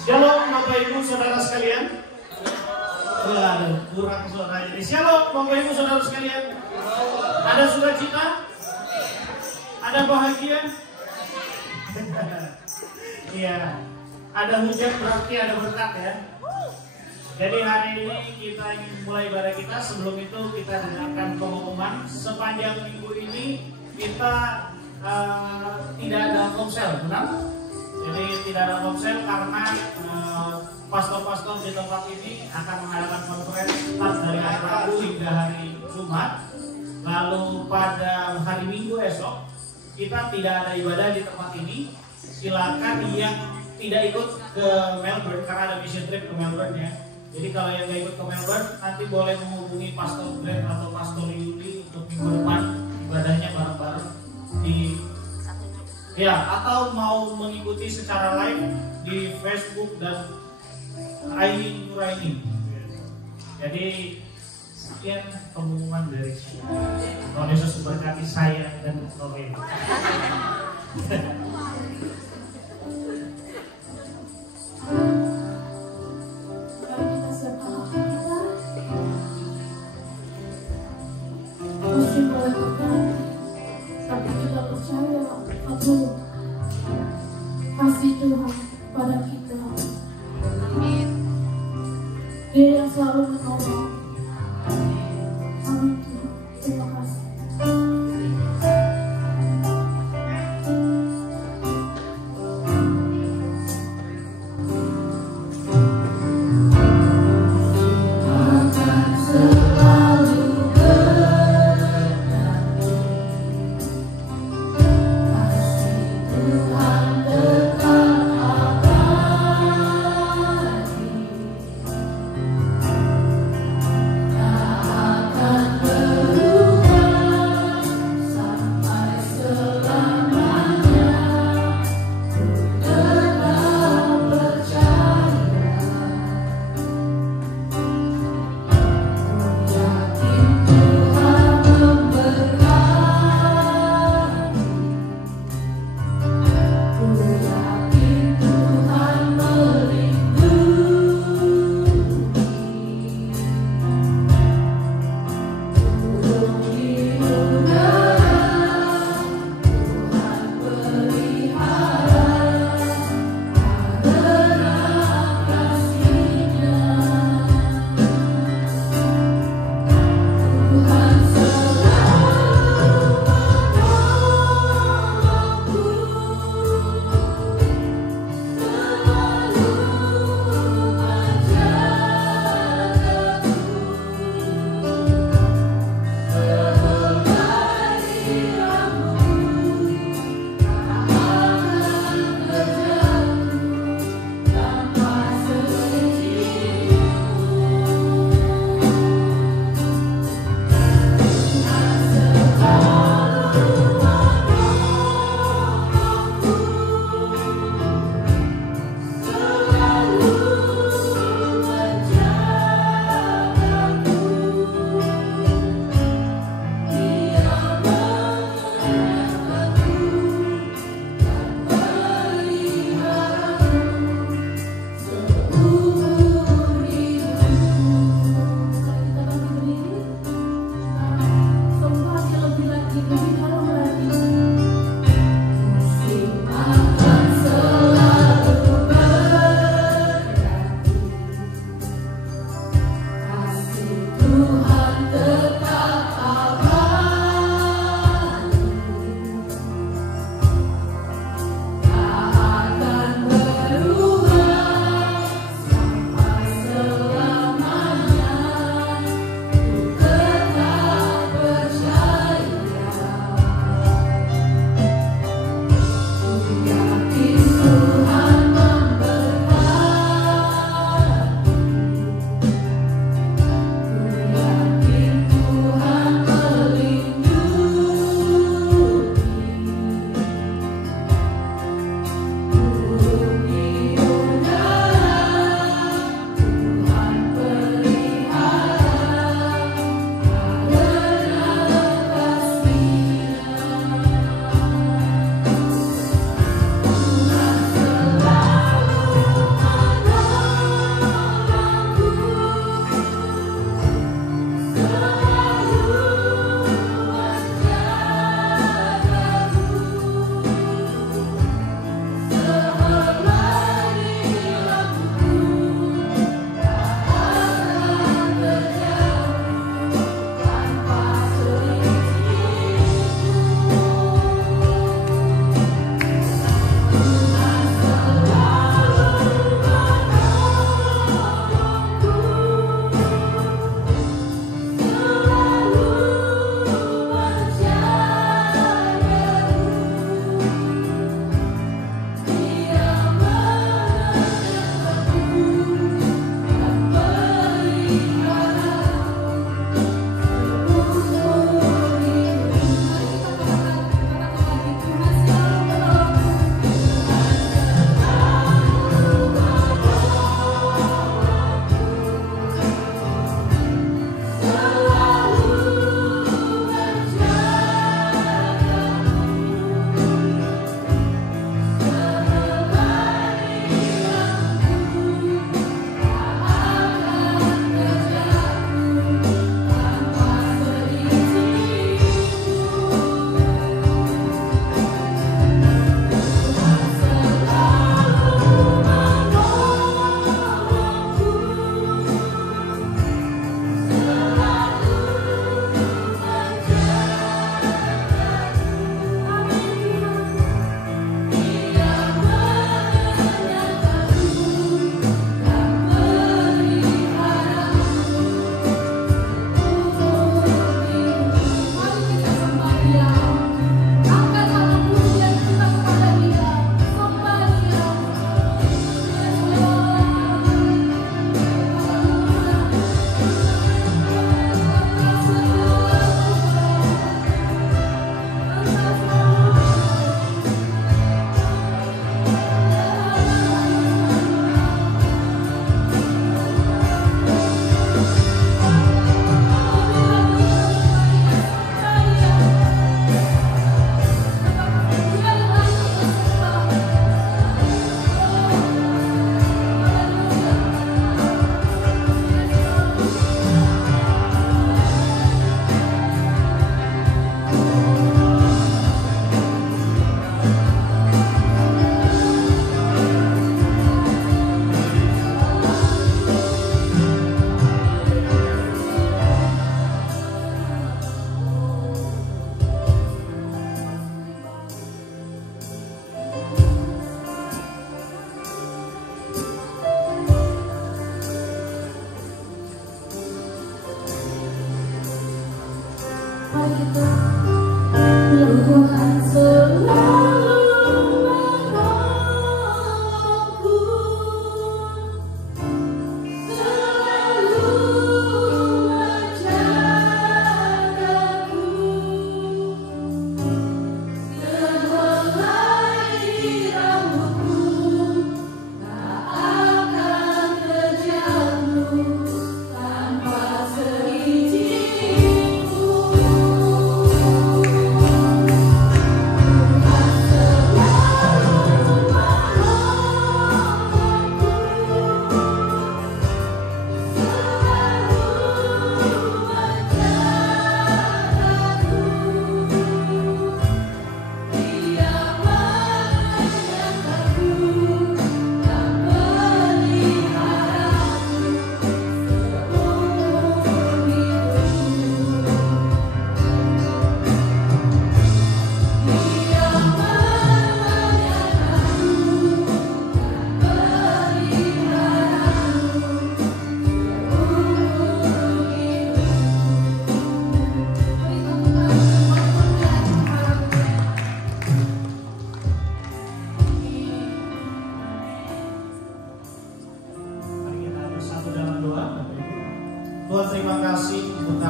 Shalom Bapak Ibu Saudara sekalian. Waduh, kurang suara jadi. Shalom Bapak Ibu Saudara sekalian. Ada sukacita? Ada bahagia? Iya. Ada hujan berarti ada berkat ya. Jadi hari ini kita ingin mulai ibadah kita. Sebelum itu kita dengarkan pengumuman. Sepanjang minggu ini kita tidak ada komsel, benar? Jadi tidak ada komsel karena pastor-pastor di tempat ini akan mengadakan konferensi dari hari Rabu hingga hari Jumat. Lalu pada hari Minggu esok kita tidak ada ibadah di tempat ini. Silakan yang tidak ikut ke Melbourne karena ada mission trip ke Melbourne ya. Jadi kalau yang nggak ikut ke Melbourne nanti boleh menghubungi Pastor Glenn atau Pastor Yuli untuk minggu depan ibadahnya bareng-bareng di ya, atau mau mengikuti secara live di Facebook dan Aini Nuraini. Jadi sekian pengumuman dari saya. Tuhan Yesus memberkati saya dan Bapak. Tapi kita percaya aku kasih Tuhan pada kita. Dia yang selalu menolong. Amin Tuhan. Terima kasih. Tuhan dekat abadi.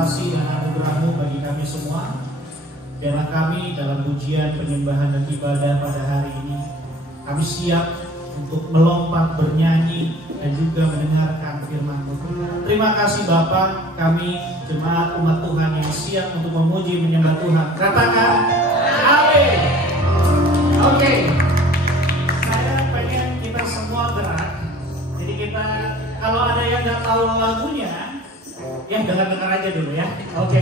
kasih dan anugerah-Mu bagi kami semua. Biarlah kami dalam pujian, penyembahan dan ibadah pada hari ini, kami siap untuk melompat bernyanyi dan juga mendengarkan firman-Mu. Terima kasih Bapa, kami jemaat umat Tuhan yang siap untuk memuji menyembah Tuhan. Katakan amin. Oke. Saya pengen kita semua gerak. Jadi kita kalau ada yang nggak tahu lagunya, ya dengar-dengar aja dulu ya. Oke.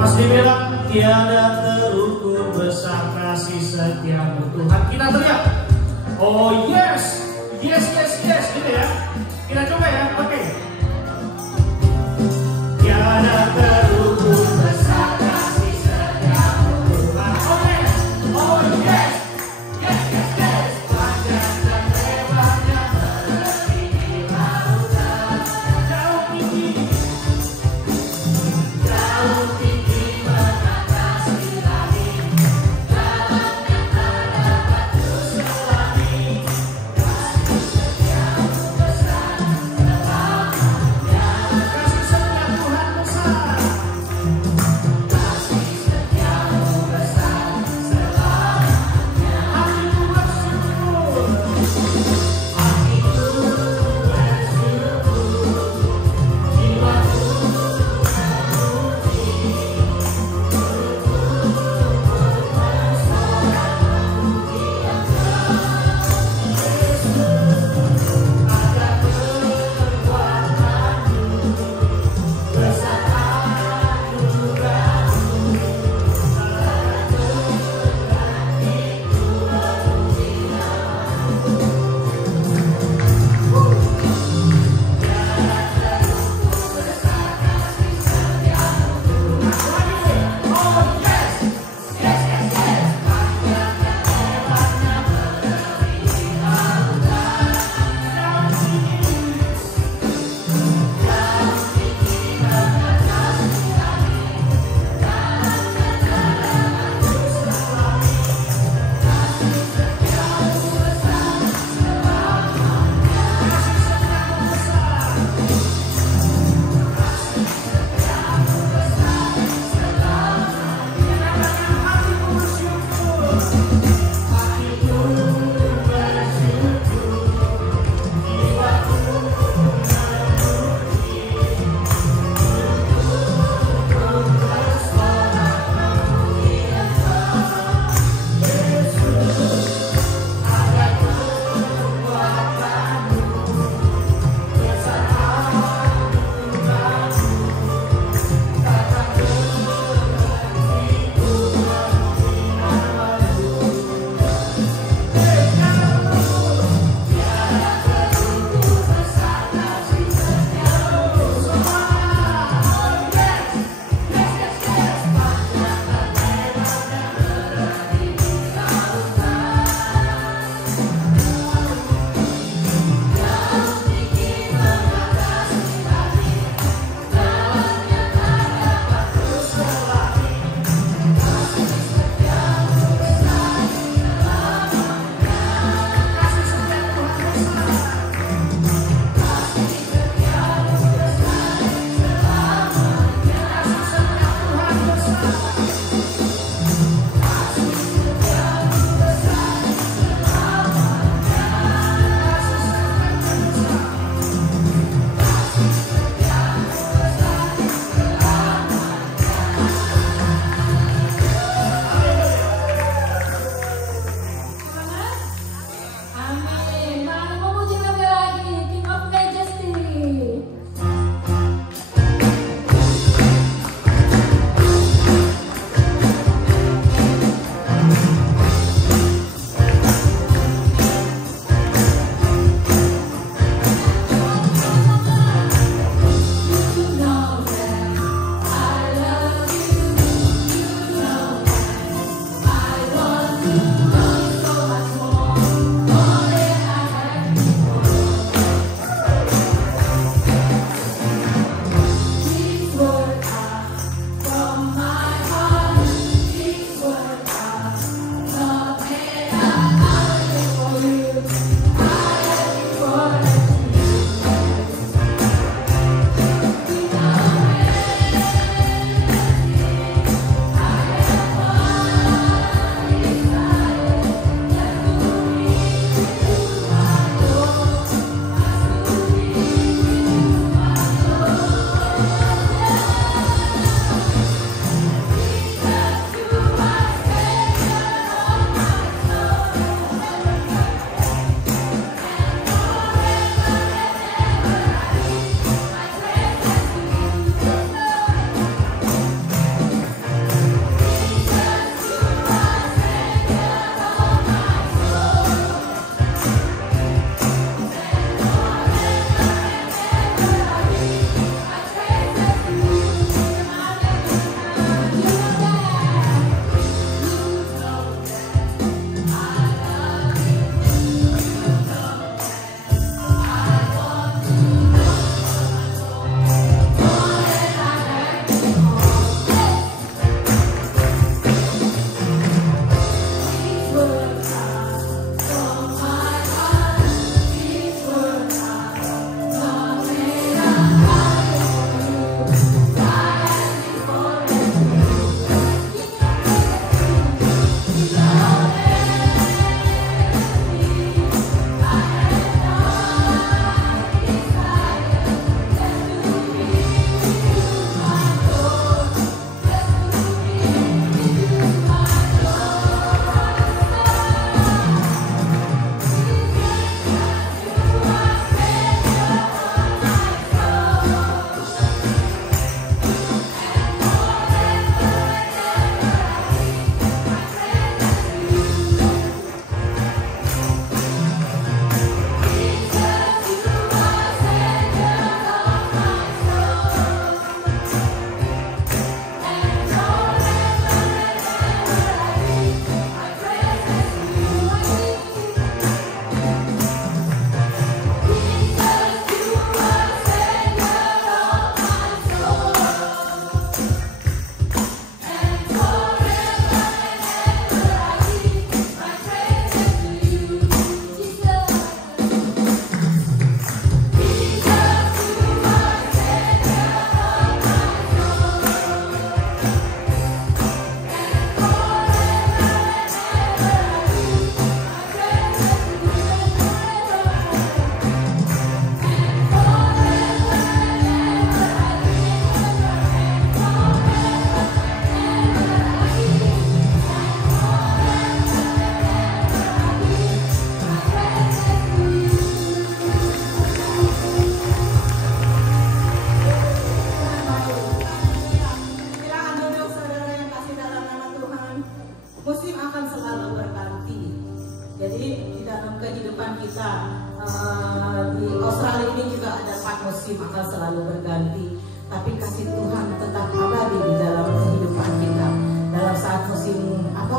Pas dibilang tiada terukur besar kasih setiamu Tuhan, kita teriak, oh yes, yes, yes, yes, gitu ya. Kita coba ya, oke. Tiada terukur besar kasih setiamu Tuhan, oh yes, yes, yes, yes. Panjang dan lebarnya melebihi lautan, jauh tinggi.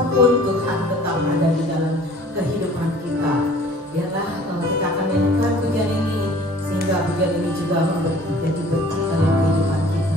apapun Tuhan tetap ada di dalam kehidupan kita. Biarlah kita akan nyanyikan pujian ini, sehingga pujian ini juga menjadi berkat dalam kehidupan kita.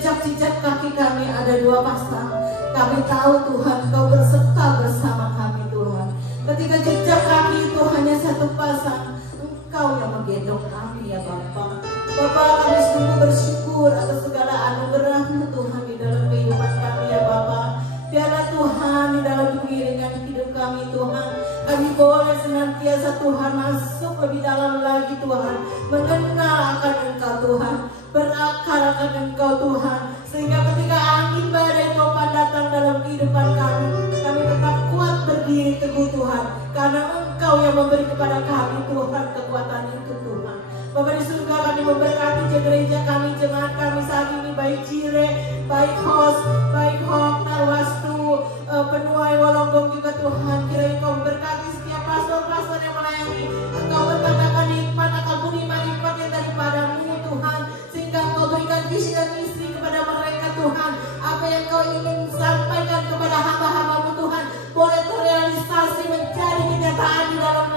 jejak-jejak kaki kami ada 2 pasang. Kami tahu Tuhan, Kau berserta bersama kami Tuhan. Ketika jejak kami itu hanya satu pasang, Engkau yang menggendong kami ya Bapa. Bapa, kami sungguh bersyukur atas segala anugerah-Mu Tuhan di dalam kehidupan kami ya Bapa. Biarlah Tuhan di dalam pengiringan hidup kami Tuhan, kami boleh senantiasa Tuhan masuk lebih dalam lagi Tuhan, mengenal akan Engkau Tuhan, berakar akan Engkau Tuhan, sehingga ketika angin badai topan datang dalam kehidupan kami tetap kuat berdiri teguh Tuhan, karena Engkau yang memberi kepada kami Tuhan kekuatan itu Tuhan. Bapa di surga, kami memberkati gereja kami, jemaat kami saat ini, baik Cire, baik Host, baik Hok, Narwastu, Penuai, Wolonggong juga Tuhan. Kiranya Engkau memberkati setiap pastor-pastor yang melayani. Engkau berkatakan hikmat akan beriman hikmat yang daripada-Mu Tuhan, sehingga Engkau berikan visi dan misi kepada mereka Tuhan. Apa yang Engkau ingin sampaikan kepada hamba-hamba-Mu Tuhan boleh terrealisasi menjadi kenyataan di dalam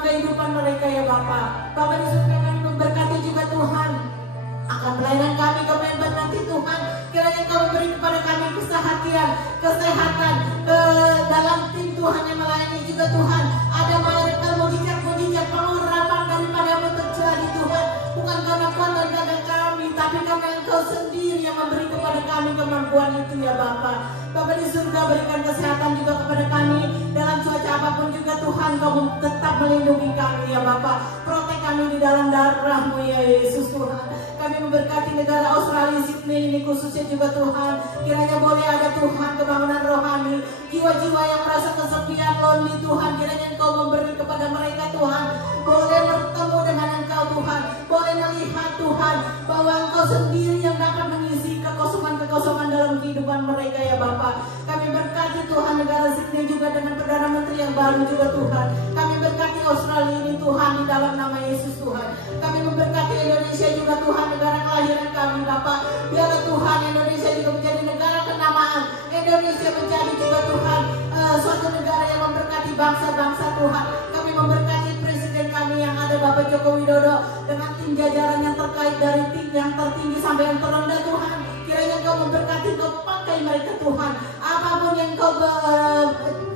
kehidupan mereka ya Bapa. Bapa di surga, kami memberkati juga Tuhan akan pelayanan kami ke member nanti Tuhan. Kiranya Engkau memberi kepada kami kesehatan, kesehatan ke dalam tim Tuhan yang melayani juga Tuhan. Ada mereka mujizat pengurapan daripada-Mu terjadi Tuhan, bukan karena kuat dan karena kami, tapi karena Engkau sendiri yang memberi kepada kami kemampuan itu ya Bapa. Bapa di surga, berikan kesehatan juga kepada kami dalam cuaca apapun juga Tuhan. Kau tetap melindungi kami ya Bapa. Protek kami di dalam darah-Mu ya Yesus Tuhan. Kami memberkati negara Australia Sydney ini khususnya juga Tuhan. Kiranya boleh ada Tuhan kebangunan rohani, jiwa-jiwa yang merasa kesepian, lonely Tuhan. Kiranya Engkau memberi kepada mereka Tuhan, boleh bertemu dengan Engkau Tuhan, boleh melihat Tuhan bahwa Engkau sendiri yang dapat mengisi kekosongan dalam kehidupan mereka ya Bapa. Kami berkati Tuhan negara Sydney juga dengan Perdana Menteri yang baru juga Tuhan. Kami berkati Australia ini Tuhan di dalam nama Yesus Tuhan. Kami memberkati Indonesia juga Tuhan, negara kelahiran kami Bapa. Biarlah Tuhan Indonesia juga menjadi negara kenamaan. Indonesia menjadi juga Tuhan suatu negara yang memberkati bangsa-bangsa Tuhan. Kami memberkati Presiden kami yang ada Bapak Joko Widodo dengan tim jajaran yang terkait dari tim yang tertinggi sampai yang terendah Tuhan. Kiranya Engkau memberkati, Engkau pakai mereka Tuhan. Apapun yang Engkau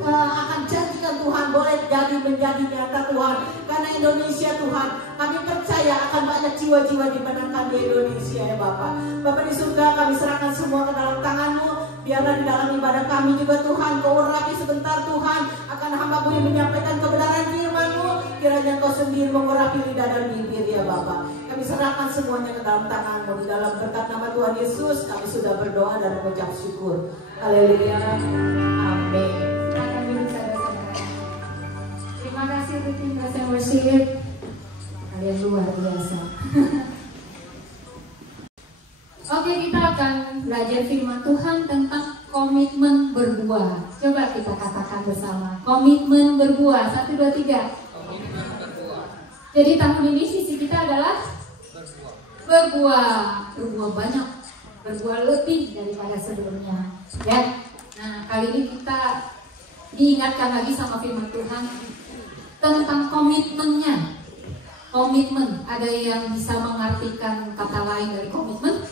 akan janjikan Tuhan boleh jadi menjadi nyata Tuhan. Karena Indonesia Tuhan, kami percaya akan banyak jiwa-jiwa dimenangkan di Indonesia ya Bapak. Bapak di surga, kami serahkan semua ke dalam tangan-Mu. Biarlah di dalam ibadah kami juga Tuhan, Kau urapi sebentar Tuhan akan hamba-Mu yang menyampaikan kebenaran firman-Mu. Kiranya Engkau sendiri mengurapi lidah dan bibir ya Bapak. Kami serahkan semuanya ke dalam tangan-Mu. Di dalam berkat nama Tuhan Yesus kami sudah berdoa dan mengucap syukur. Haleluya. Amin. Silakan duduk saudara-saudara. Terima kasih untuk tim Praise and Worship. Kalian luar biasa. Oke, kita akan belajar firman Tuhan tentang komitmen berbuah. Coba kita katakan bersama, komitmen berbuah. 1, 2, 3. Komitmen berbuah. Jadi tahun ini sisi kita adalah berbuah banyak, berbuah lebih daripada sebelumnya, ya. Nah, kali ini kita diingatkan lagi sama firman Tuhan tentang komitmennya. Komitmen, ada yang bisa mengartikan kata lain dari komitmen?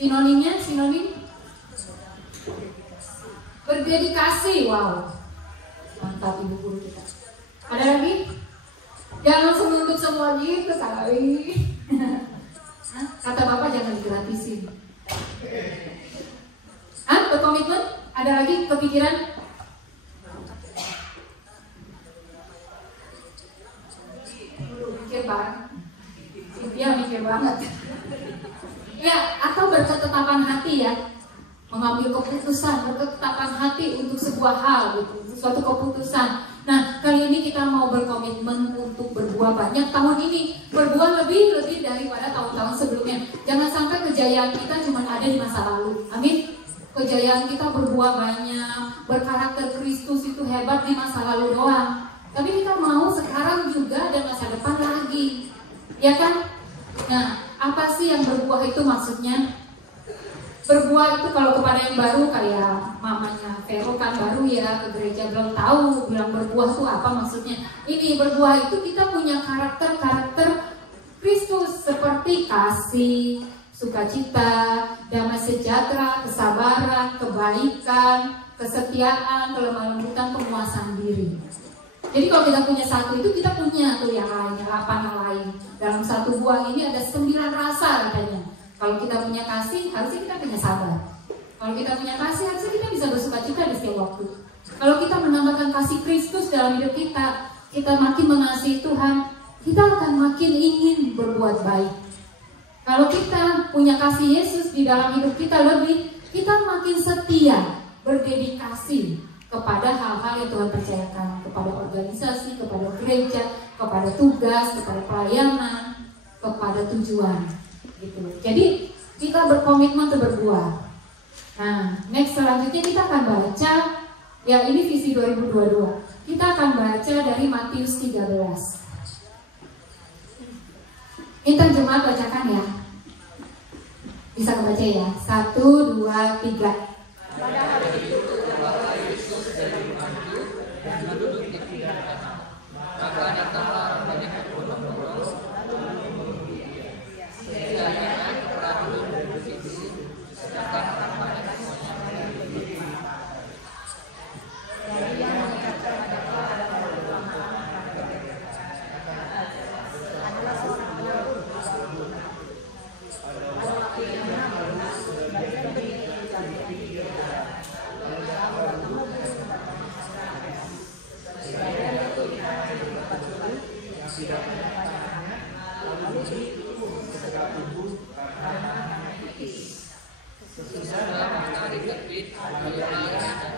Sinonimnya, berdedikasi. Wow, mantap ibu guru kita. Ada lagi? Jangan menuntut semua gitu kali. Kata Bapak jangan digratisin. Berkomitmen? Ada lagi kepikiran? Mikir banget. Dia mikir banget. Ya, atau berketetapan hati ya. Mengambil keputusan, berketetapan hati untuk sebuah hal gitu, suatu keputusan. Nah, kali ini kita mau berkomitmen untuk berbuah banyak tahun ini, berbuah lebih daripada tahun-tahun sebelumnya. Jangan sampai kejayaan kita cuma ada di masa lalu. Amin. Kejayaan kita berbuah banyak, berkarakter Kristus itu hebat di masa lalu doang. Tapi kita mau sekarang juga dan masa depan lagi. Ya kan? Nah, apa sih yang berbuah itu maksudnya? Berbuah itu kalau kepada yang baru kayak mamanya Vero kan baru ya ke gereja belum tahu bilang berbuah itu apa maksudnya. Ini berbuah itu kita punya karakter Kristus seperti kasih, sukacita, damai sejahtera, kesabaran, kebaikan, kesetiaan, kelemah lembutan, penguasaan diri. Jadi kalau kita punya satu itu, kita punya tuh yang lain, 8 yang lain. Dalam satu buah ini ada 9 rasa katanya. Kalau kita punya kasih, harusnya kita punya sabar. Kalau kita punya kasih, harusnya kita bisa bersukacita di setiap waktu. Kalau kita menambahkan kasih Kristus dalam hidup kita makin mengasihi Tuhan, kita akan makin ingin berbuat baik. Kalau kita punya kasih Yesus di dalam hidup kita lebih, kita makin setia, berdedikasi kepada hal-hal yang Tuhan percayakan, kepada organisasi, kepada gereja, kepada tugas, kepada pelayanan, kepada tujuan. Gitu. Jadi kita berkomitmen untuk berbuah. Nah, next selanjutnya kita akan baca, ya ini visi 2022. Kita akan baca dari Matius 13. Intan jemaat bacakan ya. Bisa kebaca ya. 1, 2, 3. Pada hari itu keluarlah Yesus dari rumah itu dan duduk di pinggir danau. Maka datanglah orang banyak berbondong-bondong lalu membunuh dia. Sehingga ke perahu duduk di situ, sedangkan orang banyak semuanya berada di rumah. Dan ia mengingatkan adalah ada perumpamaan adalah seorang penabur. Pada waktu yang menabur, sebagian benih jatuh di pinggir jalan. Lalu datang bertemu dengan tempat masyarakat. Sebagian jatuh di tanah yang berbatu-batu yang tidak ada tanahnya, lalu ditumbuh setegak tubuh karena tanahnya tipis. Sesudah matahari terbit, lalu ia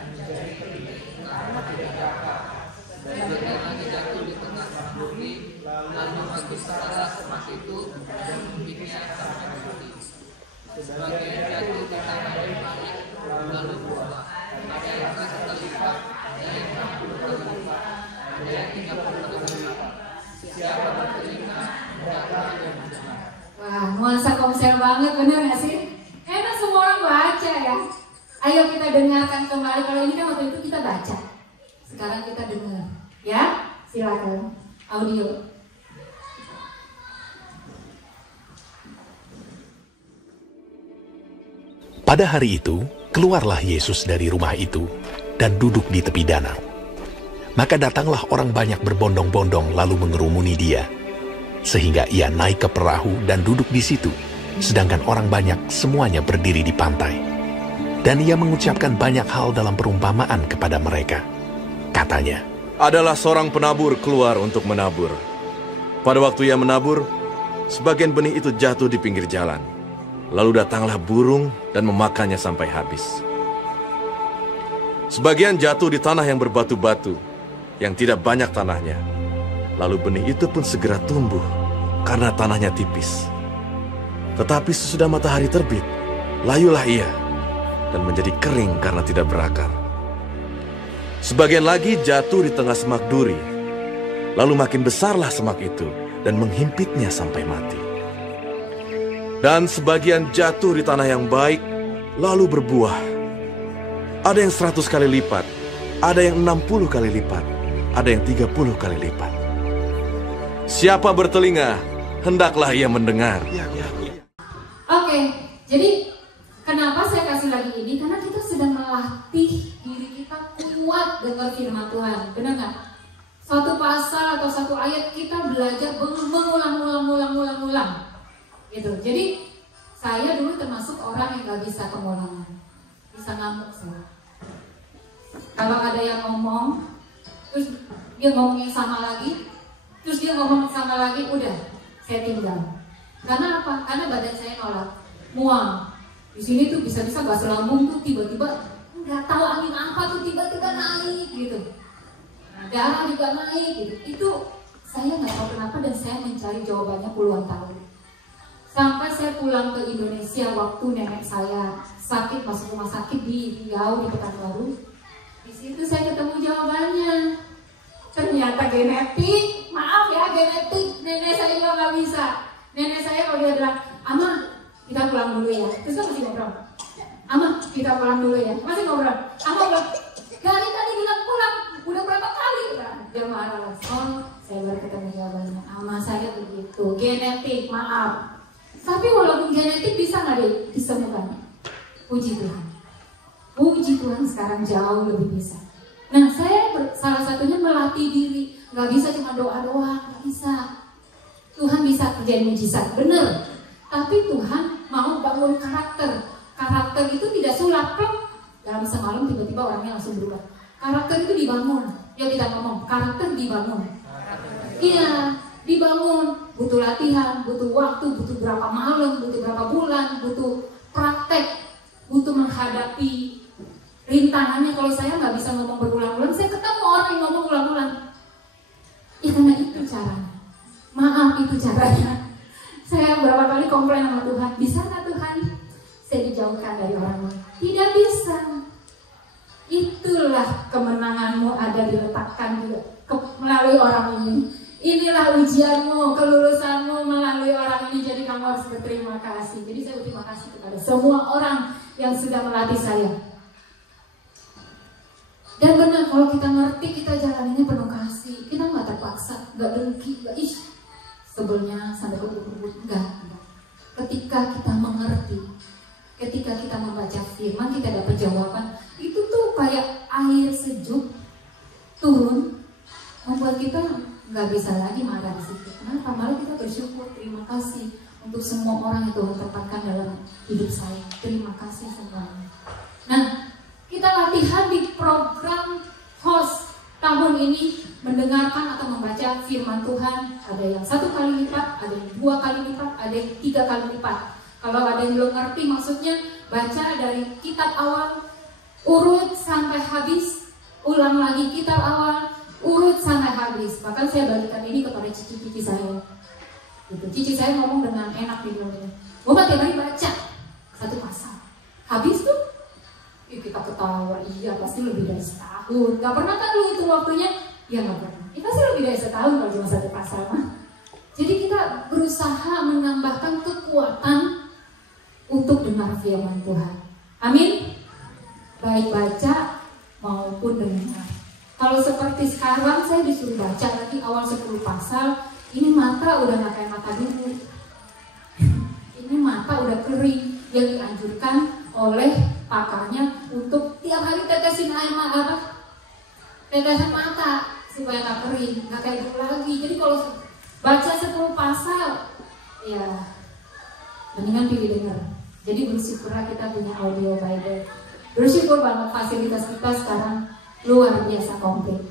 menjadi kering karena tidak ada akar. Dan benih lagi jatuh di tengah bumi, lalu membesarlah semak itu dan bibitnya sampai mati. Sebagian jatuh di tanah yang baik, lalu berbuah. Ada yang 100 kali lipat, ada yang 60 kali lipat, ada yang 30 kali lipat. Siapa bertelinga, hendaklah ia mendengar. Wah, nuansa konser banget, bener gak sih? Enak semua orang baca ya. Ayo kita dengarkan kembali. Kalau ini kan waktu itu kita baca, sekarang kita dengar. Ya, silakan audio. Pada hari itu, keluarlah Yesus dari rumah itu dan duduk di tepi danau. Maka datanglah orang banyak berbondong-bondong lalu mengerumuni dia, sehingga ia naik ke perahu dan duduk di situ, sedangkan orang banyak semuanya berdiri di pantai. Dan ia mengucapkan banyak hal dalam perumpamaan kepada mereka. Katanya, adalah seorang penabur keluar untuk menabur. Pada waktu ia menabur, sebagian benih itu jatuh di pinggir jalan. Lalu datanglah burung dan memakannya sampai habis. Sebagian jatuh di tanah yang berbatu-batu, yang tidak banyak tanahnya. Lalu benih itu pun segera tumbuh, karena tanahnya tipis. Tetapi sesudah matahari terbit, layulah ia, dan menjadi kering karena tidak berakar. Sebagian lagi jatuh di tengah semak duri, lalu makin besarlah semak itu, dan menghimpitnya sampai mati. Dan sebagian jatuh di tanah yang baik, lalu berbuah. Ada yang 100 kali lipat, ada yang 60 kali lipat, ada yang 30 kali lipat. Siapa bertelinga, hendaklah ia mendengar. Oke, jadi kenapa saya kasih lagi ini? Karena kita sedang melatih diri kita kuat dengar firman Tuhan. Benar nggak? Satu pasal atau satu ayat kita belajar mengulang. Gitu. Jadi saya dulu termasuk orang yang gak bisa kemulangan, bisa ngamuk saya. Kalau ada yang ngomong, terus dia ngomong yang sama lagi, terus dia ngomong sama lagi, udah saya tinggal. Karena apa? Karena badan saya nolak, mual. Di sini tuh bisa-bisa gas lambung tuh tiba-tiba nggak tahu angin apa tuh tiba-tiba naik gitu. Darah juga naik gitu. Itu saya nggak tahu kenapa dan saya mencari jawabannya puluhan tahun. Sampai saya pulang ke Indonesia waktu nenek saya sakit masuk rumah sakit di Riau di Pekanbaru. Di situ saya ketemu jawabannya. Ternyata genetik, maaf ya genetik. Nenek saya juga nggak bisa. Nenek saya kalau dia bilang, "Ama, kita pulang dulu ya." Terus kan masih ngobrol. "Ama, kita pulang dulu ya." Masih ngobrol. Ama bilang, "Dari tadi bilang pulang, udah berapa kali?" Dia marah. Oh, saya baru ketemu jawabannya. Ama saya begitu, genetik, maaf. Tapi walaupun genetik bisa nggak disembuhkan? Puji Tuhan. Puji Tuhan sekarang jauh lebih bisa. Nah, saya salah satunya melatih diri. Nggak bisa cuma doa doang, nggak bisa. Tuhan bisa kerjain mujizat, bener. Tapi Tuhan mau bangun karakter. Karakter itu tidak sulap, dalam semalam tiba-tiba orangnya langsung berubah. Karakter itu dibangun. Yuk kita ngomong, karakter dibangun. Iya, dibangun. Butuh latihan, butuh waktu, butuh berapa malam, butuh berapa bulan, butuh praktek, butuh menghadapi rintangannya. Kalau saya nggak bisa ngomong berulang-ulang, saya ketemu orang yang ngomong ulang-ulang. Ya karena itu caranya. Maaf, itu caranya. Saya berapa kali komplain sama Tuhan, bisa nggak Tuhan? Saya dijauhkan dari orang lain. Tidak bisa. Itulah kemenanganmu ada diletakkan juga melalui orang ini. Inilah ujianmu, kelulusanmu melalui orang ini. Jadi kamu harus berterima kasih. Jadi saya berterima kasih kepada semua orang yang sudah melatih saya. Dan benar, kalau kita ngerti, kita jalaninnya penuh kasih. Kita nggak terpaksa, nggak dengki, nggak sebelnya sampai kebut-kebut. Enggak. Ketika kita mengerti, ketika kita membaca firman, kita dapat jawaban. Itu tuh kayak air sejuk turun, membuat kita nggak bisa lagi marah di situ. Kenapa? Malah kita bersyukur, terima kasih untuk semua orang yang Tuhan tempatkan dalam hidup saya. Terima kasih semuanya. Nah, kita latihan di program host tahun ini, mendengarkan atau membaca firman Tuhan. Ada yang 1 kali lipat, ada yang 2 kali lipat, ada yang 3 kali lipat. Kalau ada yang belum ngerti maksudnya, baca dari kitab awal, urut sampai habis, ulang lagi kitab awal, urut sampai habis. Bahkan saya bagikan ini kepada cici-cici saya. Gitu. Cici saya ngomong dengan enak di mulutnya. Mama tiap hari baca 1 pasal. Habis tuh, kita ketawa, iya pasti lebih dari setahun. Gak pernah kan lu hitung waktunya? Ya gak pernah. Ya pasti lebih dari setahun kalau cuma 1 pasal mah. Jadi kita berusaha menambahkan kekuatan untuk dengar firman Tuhan. Amin. Baik baca maupun dengar. Kalau seperti sekarang saya disuruh baca lagi awal 10 pasal, ini mata udah gak kayak mata dulu. Ini mata udah kering. Yang dianjurkan oleh pakarnya untuk tiap hari tetesin air mata, tetesan mata supaya gak kering, gak kayak dulu lagi. Jadi kalau baca 10 pasal, ya mendingan pilih dengar. Jadi bersyukurlah kita punya audio Bible. Bersyukur banget fasilitas kita sekarang luar biasa komplit.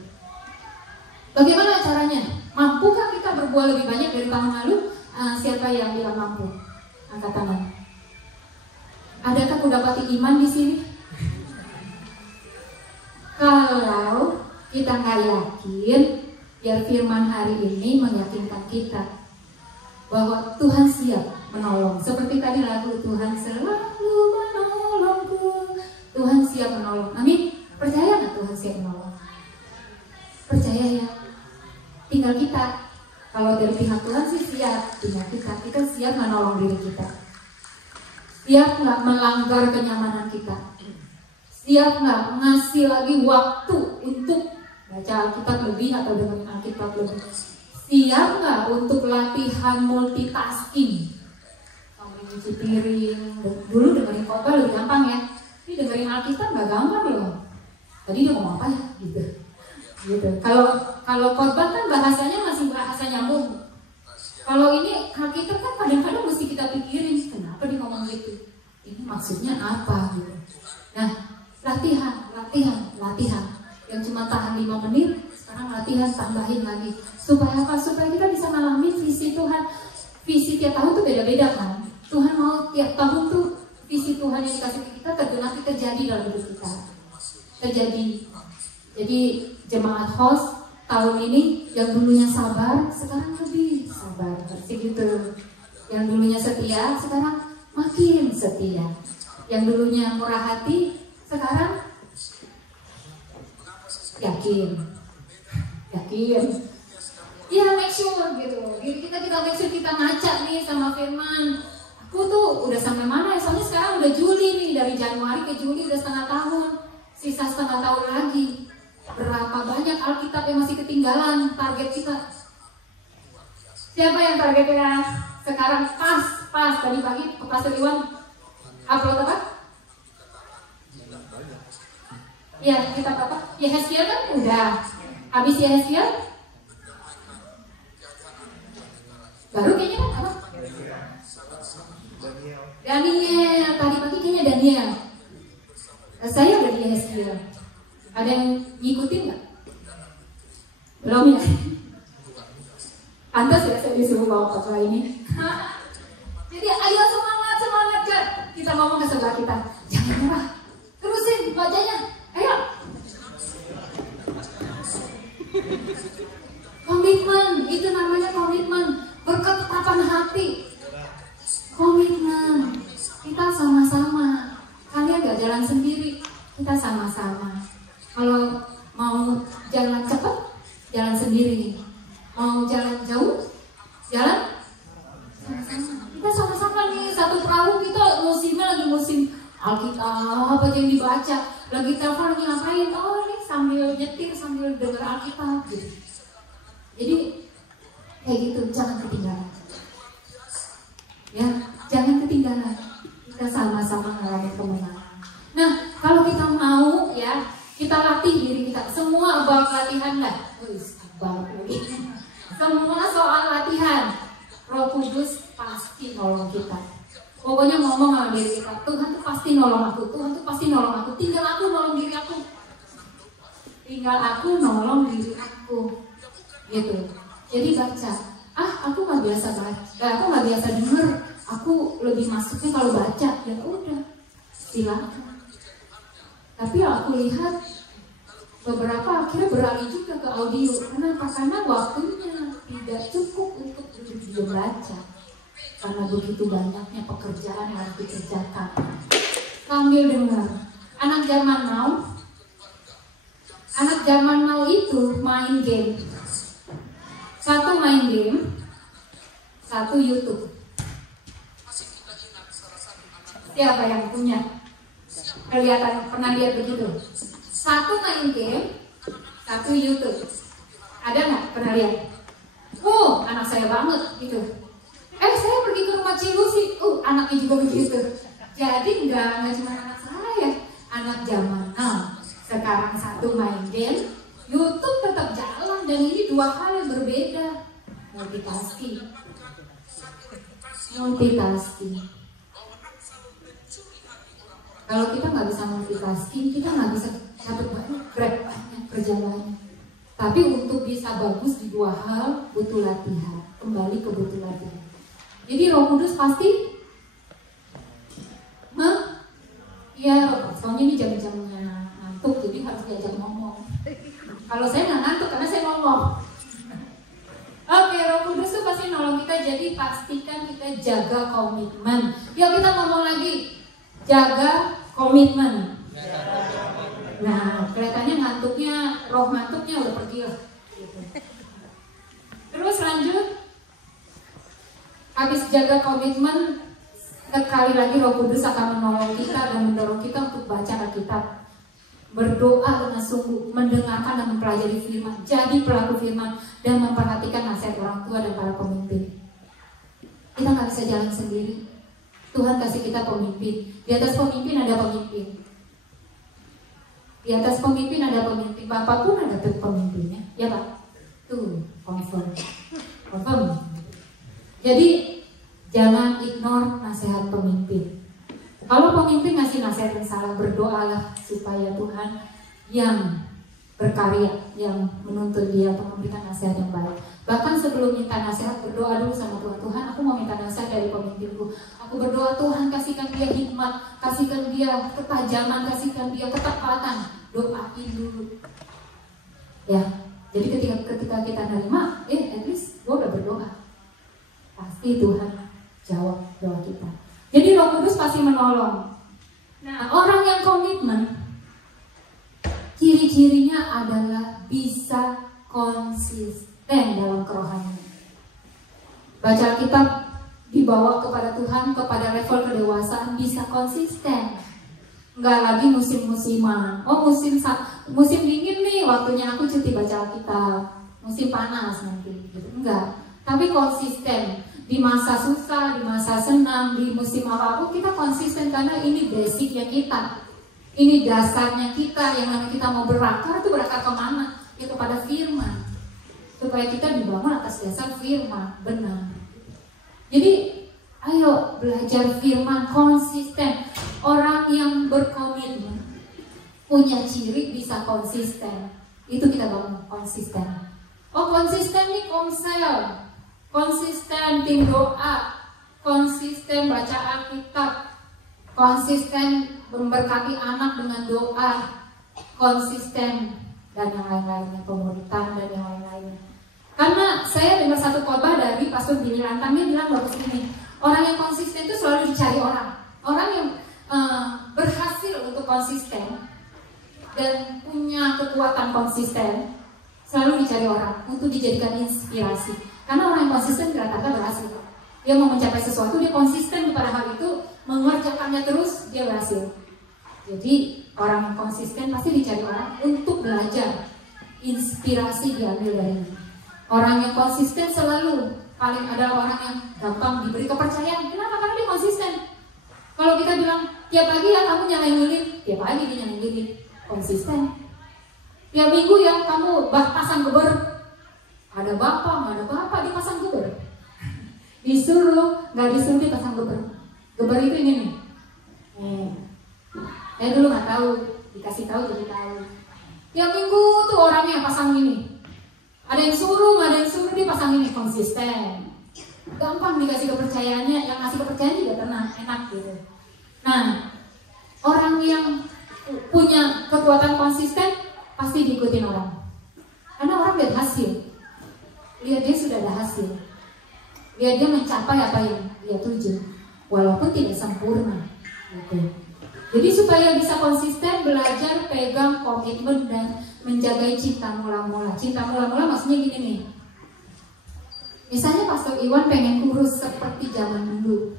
Bagaimana caranya? Mampukah kita berbuah lebih banyak dari tahun lalu? Siapa yang bilang mampu? Angkat tangan. Adakah kudapati iman di sini? Kalau kita nggak yakin, biar firman hari ini meyakinkan kita bahwa Tuhan siap menolong. Seperti tadi lagu, Tuhan selalu menolongku. Tuhan siap menolong. Amin. Percaya nggak Tuhan siap menolong? Percaya ya. Tinggal kita. Kalau dari pihak Tuhan sih siap. Tinggal kita siap menolong diri kita. Siap nggak melanggar kenyamanan kita? Siap nggak ngasih lagi waktu untuk baca Alkitab lebih atau dengerin Alkitab lebih? Siap nggak untuk latihan multitasking? Sambil nyuci piring, dulu dengerin khotbah lebih gampang ya. Ini dengerin Alkitab nggak gampang loh. Tadi dia ngomong apa ya? Gitu. Kalau khotbah kan bahasanya masih bahasa nyambung. Kalau ini Alkitab kan kadang-kadang mesti kita pikirin, kenapa dia ngomong gitu? Ini maksudnya apa gitu. Nah, latihan. Yang cuma tahan 5 menit, sekarang latihan tambahin lagi. Supaya apa? Supaya kita bisa ngalamin visi Tuhan. Visi tiap tahun tuh beda-beda kan. Tuhan mau tiap tahun tuh visi Tuhan yang dikasih ke kita terjadi dalam hidup kita. Jadi jemaat host tahun ini yang dulunya sabar, sekarang lebih sabar, segitu. Yang dulunya setia, sekarang makin setia. Yang dulunya murah hati, sekarang yakin. Ya make sure gitu. Kita make sure kita ngaca nih sama firman. Aku tuh udah sampai mana ya? Soalnya sekarang udah Juli nih, dari Januari ke Juli udah setengah tahun. Sisa setengah tahun lagi. Berapa banyak Alkitab yang masih ketinggalan target kita? Siapa yang targetnya Sekarang pas tadi pagi ke Pastor Iwan upload apa? Ya, kitab apa? Yehezkiel kan udah. Habis Yehezkiel baru kayaknya kan apa? Daniel. Tadi pagi kayaknya Daniel. Saya udah di Yehezkiel. Ada yang ngikutin nggak? Belum ya? Pantas ya saya disuruh bawa khotbah ini. Jadi ayo semangat ya. Kita ngomong ke sebelah kita. Jangan marah. Terusin bacanya. Ayo. Komitmen, itu namanya komitmen. Berketetapan hati. Komitmen. Kita sama-sama. Kalian gak jalan sendiri. Kita sama-sama. Kalau mau jalan cepat, jalan sendiri. Mau jalan jauh, jalan sama-sama. Kita sama-sama nih, satu perahu. Kita musimnya lagi musim Alkitab aja yang dibaca. Lagi telepon, lagi ngapain? Oh nih sambil nyetir, sambil denger Alkitab gitu. Jadi kayak gitu, jangan ketinggalan. Ya, jangan ketinggalan. Kita sama-sama ngalamin kemenangan. Nah, kalau kita mau ya, kita latih diri kita. Semua bab latihan lah. Semua soal latihan. Roh Kudus pasti nolong kita. Pokoknya ngomong sama diri kita, Tuhan tuh pasti nolong aku, Tuhan tuh pasti nolong aku. Tinggal aku nolong diri aku. Tinggal aku nolong diri aku. Gitu. Jadi baca. Aku nggak biasa baca. Aku nggak biasa denger. Aku lebih masuknya kalau baca. Ya udah, silakan. Tapi aku lihat beberapa akhirnya beralih juga ke audio. Kenapa? Karena waktunya tidak cukup untuk duduk baca. Karena begitu banyaknya pekerjaan yang harus dikerjakan. Sambil dengar. Anak zaman now itu main game. Satu main game, satu YouTube. Siapa yang punya? Kelihatan, pernah lihat begitu? Satu main game, satu YouTube. Ada nggak pernah lihat? Anak saya banget gitu. Saya pergi ke rumah Cilusi. Anaknya juga begitu. Jadi nggak cuma anak saya, anak zaman now. Sekarang satu main game, YouTube tetap jalan, dan ini dua hal yang berbeda. Multitasking. Kalau kita nggak bisa multitasking, kita nggak bisa dapat banyak kerjaan. Tapi untuk bisa bagus di dua hal butuh latihan. Kembali ke butuh latihan. Jadi Roh Kudus pasti soalnya ini jam-jamnya ngantuk, jadi harus diajak ngomong. Kalau saya nggak ngantuk karena saya ngomong. Oke, Roh Kudus itu pasti nolong kita. Jadi pastikan kita jaga komitmen. Yuk kita ngomong lagi. Jaga komitmen. Nah, kelihatannya ngantuknya, roh ngantuknya udah pergi lah. Gitu. Terus lanjut. Habis jaga komitmen, sekali lagi Roh Kudus akan menolong kita dan mendorong kita untuk baca Alkitab. Berdoa dengan sungguh, mendengarkan dan mempelajari firman, jadi pelaku firman, dan memperhatikan nasihat orang tua dan para pemimpin. Kita nggak bisa jalan sendiri. Tuhan kasih kita pemimpin. Di atas pemimpin ada pemimpin. Di atas pemimpin ada pemimpin. Bapak pun ada pemimpinnya. Ya Pak? Tuh, confirm. Jadi jangan ignore nasihat pemimpin. Kalau pemimpin ngasih nasihat yang salah, berdoalah supaya Tuhan yang berkarya, yang menuntun dia untuk memberikan nasihat yang baik. Bahkan sebelum minta nasihat, berdoa dulu sama Tuhan. Tuhan, aku mau minta nasihat dari pemimpinku. Aku berdoa, Tuhan kasihkan dia hikmat, kasihkan dia ketajaman, kasihkan dia ketepatan. Doain dulu. Ya, jadi ketika kita nerima, at least gue udah berdoa. Pasti Tuhan jawab doa kita. Jadi Roh Kudus pasti menolong. Nah, orang yang komitmen, ciri-cirinya adalah bisa konsisten dalam kerohanian. Baca Alkitab, dibawa kepada Tuhan, kepada level kedewasaan, bisa konsisten. Enggak lagi musim-musiman. Musim dingin nih, waktunya aku cuti baca Alkitab. Musim panas nanti, gitu. Enggak. Tapi konsisten. di masa susah, di masa senang, di musim apapun kita konsisten karena ini basicnya kita. Ini dasarnya kita, yang mana kita mau berakar itu berakar kemana? Ya kepada firman. Supaya kita dibangun atas dasar firman, benar. Jadi ayo belajar firman konsisten. Orang yang berkomitmen punya ciri bisa konsisten. Itu kita bangun konsisten. Oh konsisten nih komsel, konsisten tim doa, konsisten baca Alkitab, konsisten memberkati anak dengan doa, konsisten dan yang lain-lainnya, pemuritan dan yang lain-lainnya. Karena saya dengar satu khotbah dari Pastor Billy Rantang, dia bilang bagus ini, orang yang konsisten itu selalu dicari orang. Orang yang berhasil untuk konsisten dan punya kekuatan konsisten selalu dicari orang untuk dijadikan inspirasi. Karena orang yang konsisten rata-rata berhasil. Dia mau mencapai sesuatu, dia konsisten pada hal itu, mengerjakannya terus, dia berhasil. Jadi orang yang konsisten pasti dicari orang untuk belajar. Inspirasi diambil dari ini. Orang yang konsisten selalu paling adalah orang yang gampang diberi kepercayaan. Kenapa? Karena dia konsisten. Kalau kita bilang tiap pagi ya kamu nyalain lilin, tiap pagi dia nyalain lilin, konsisten. Tiap minggu ya kamu pasang geber, ada bapak, nggak ada bapak, dia pasang geber. Disuruh, nggak disuruh dia pasang geber. Geber itu ini nih. Saya dulu nggak tahu, dikasih tahu jadi tahu. Tiap minggu tuh orangnya pasang ini. Ada yang suruh, nggak ada yang suruh dia pasang ini, konsisten. Gampang dikasih kepercayaannya, yang ngasih kepercayaan juga tenang, enak gitu. Nah, orang yang punya kekuatan konsisten pasti diikutin orang. Karena orang lihat hasil, lihat dia sudah ada hasil, lihat dia mencapai apa yang dia tuju, walaupun tidak sempurna. Gitu. Jadi supaya bisa konsisten, belajar, pegang komitmen dan menjaga cinta mula-mula. Cinta mula-mula maksudnya gini nih. Misalnya Pastor Iwan pengen kurus seperti zaman dulu,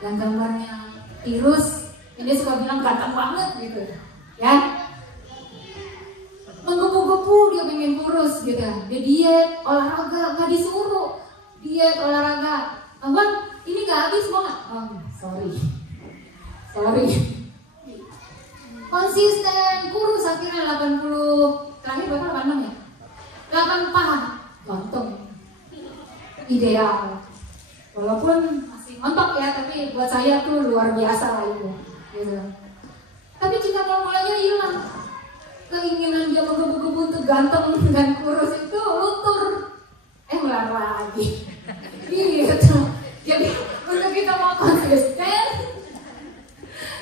yang gambarnya tirus, ini dia suka bilang ganteng banget gitu, ya. Menggebu-gebu dia pengen kurus gitu, dia diet, olahraga, nggak disuruh diet, olahraga. Abang, ini nggak habis mau nggak? Oh, sorry. Konsisten, kurus akhirnya 80, terakhir berapa 86 ya? 84, ganteng. Ideal, walaupun masih montok ya, tapi buat saya tuh luar biasa lah itu, gitu. Tapi cinta mulanya hilang, keinginan dia menggebu-gebu untuk ganteng dan kurus itu luntur, ulang lagi, gitu. Jadi untuk kita mau konsisten,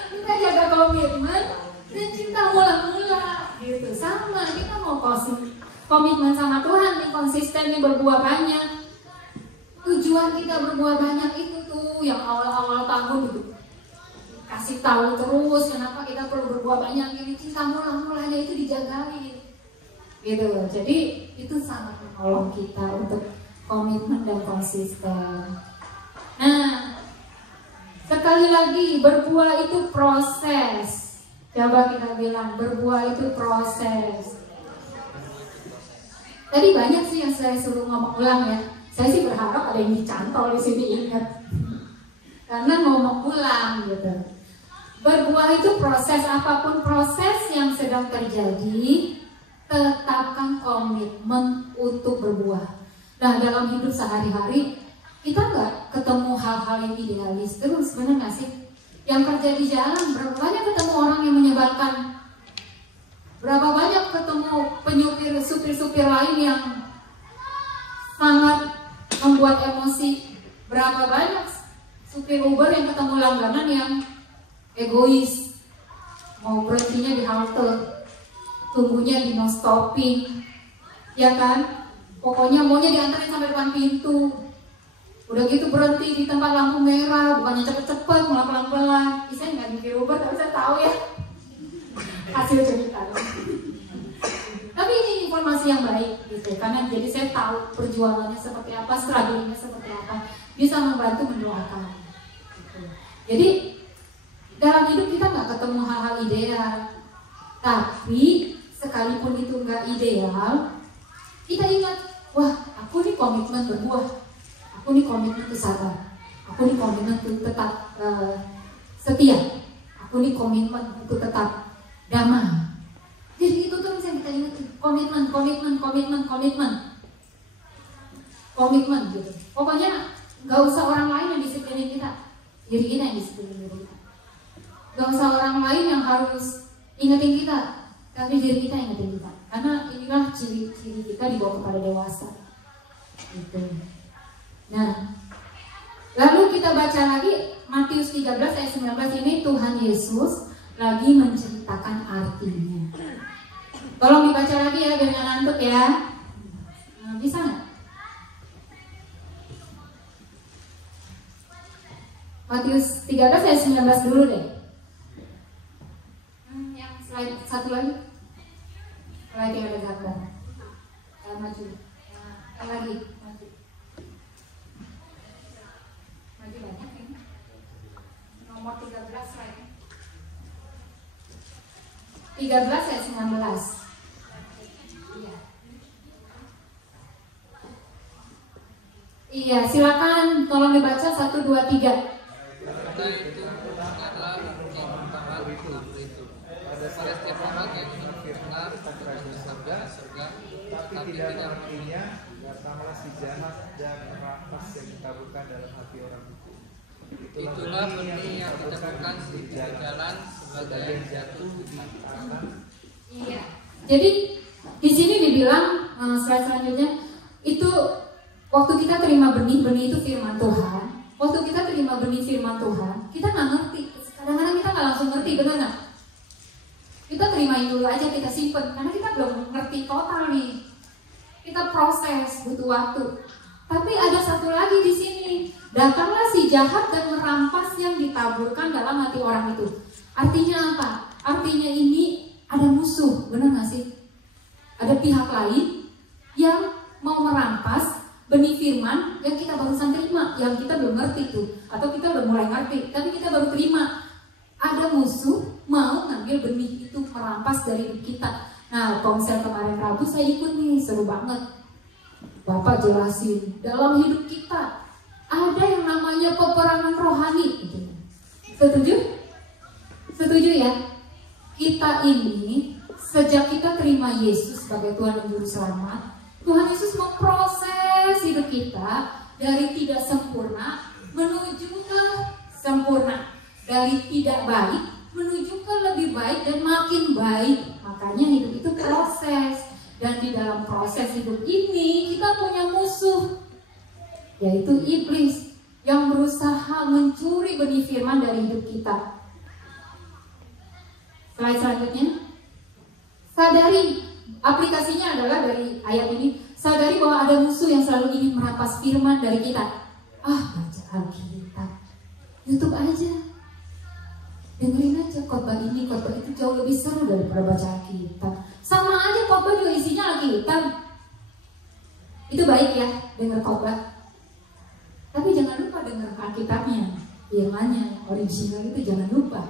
kita jaga komitmen dan cinta mula-mula, gitu. Sama kita mau komitmen sama Tuhan, nih konsisten nih berbuah banyak. Tujuan kita berbuah banyak itu tuh yang awal-awal tahun gitu, kasih tahu terus kenapa kita perlu berbuah banyak, ini cinta mula-mulanya itu dijagain gitu. Jadi itu sangat menolong kita untuk komitmen dan konsisten. Nah, sekali lagi berbuah itu proses. Coba kita bilang berbuah itu proses. Tadi banyak sih yang saya suruh ngomong ulang ya. Saya sih berharap ada yang dicantol di sini, ingat. Karena ngomong ulang gitu. Berbuah itu proses, apapun proses yang sedang terjadi, tetapkan komitmen untuk berbuah. Nah, dalam hidup sehari-hari kita nggak ketemu hal-hal yang idealis terus, benar nggak sih? Yang kerja di jalan, berapa banyak ketemu orang yang menyebalkan? Berapa banyak ketemu penyupir, supir-supir lain yang sangat membuat emosi? Berapa banyak supir Uber yang ketemu langganan yang egois, mau berhentinya di halte, tunggunya di no stopping, ya kan? Pokoknya maunya diantarin sampai depan pintu. Udah gitu berhenti di tempat lampu merah, bukannya cepet-cepet, malah pelan-pelan. Saya nggak nyupir Uber, tapi saya tahu ya hasil cerita. Tapi ini informasi yang baik gitu, karena jadi saya tahu perjuangannya seperti apa, strugglingnya seperti apa, bisa membantu mendoakan. Gitu. Jadi dalam hidup kita nggak ketemu hal-hal ideal, tapi sekalipun itu nggak ideal, kita ingat, wah aku nih komitmen berbuah, Aku nih komitmen tuh sabar. Aku nih komitmen tuh tetap setia. Aku nih komitmen untuk tetap damai. Jadi itu terus yang kita ingat, komitmen gitu. Pokoknya nggak usah orang lain yang disiplinin kita, diri kita yang disiplinin diri kita. Nggak usah orang lain yang harus ingetin kita, tapi diri kita yang ingetin kita. Karena inilah ciri-ciri kita dibawa kepada dewasa. Gitu. Nah, lalu kita baca lagi Matius 13 ayat 19 ini, Tuhan Yesus lagi menceritakan artinya. Tolong dibaca lagi ya biar nggak ngantuk ya. Nah, bisa nggak? Matius 13 ayat 19 dulu deh. Yang slide satu lagi. Slide yang ada gambar. Maju. Lagi. Maju. Maju banyak ini. Nomor 13 slide. 13 ayat 19. Iya, silakan tolong dibaca 1, 2, 3. Itu adalah pemerintahan itu. Pada setiap orang yang berfirman tentang surga, tapi tidak mengertinya, datanglah si jahat dan merampas yang ditaburkan dalam hati orang itu. Itulah benih yang ditemukan di jalan sebagai yang jatuh di tanah. Iya. Jadi di sini dibilang slide selanjutnya itu waktu kita terima benih itu firman Tuhan. Waktu kita terima benih firman Tuhan, kita nggak ngerti. Kadang-kadang kita nggak langsung ngerti, benar nggak? Kita terimain dulu aja, kita simpen, karena kita belum ngerti total nih. Kita proses, butuh waktu. Tapi ada satu lagi di sini. Datanglah si jahat dan merampas yang ditaburkan dalam hati orang itu. Artinya apa? Artinya ini ada musuh, benar nggak sih? Ada pihak lain yang mau merampas benih firman yang kita barusan terima, yang kita belum ngerti tuh, atau kita udah mulai ngerti, tapi kita baru terima. Ada musuh mau ngambil benih itu, merampas dari hidup kita. Nah, konsel kemarin Rabu saya ikut nih, seru banget. Bapak jelasin, dalam hidup kita ada yang namanya peperangan rohani. Setuju? Setuju ya? Kita ini, sejak kita terima Yesus sebagai Tuhan dan Juru Selamat, Tuhan Yesus memproses hidup kita dari tidak sempurna menuju ke sempurna, dari tidak baik menuju ke lebih baik dan makin baik. Makanya hidup itu proses, dan di dalam proses hidup ini kita punya musuh, yaitu iblis yang berusaha mencuri benih firman dari hidup kita. Slide selanjutnya, sadari. Aplikasinya adalah dari ayat ini, sadari bahwa ada musuh yang selalu ingin merampas firman dari kita. Baca Alkitab, YouTube aja, dengerin aja khotbah ini, khotbah itu jauh lebih seru daripada baca Alkitab. Sama aja khotbah juga isinya Alkitab. Itu baik ya, denger khotbah. Tapi jangan lupa denger Alkitabnya, firmannya, original itu jangan lupa.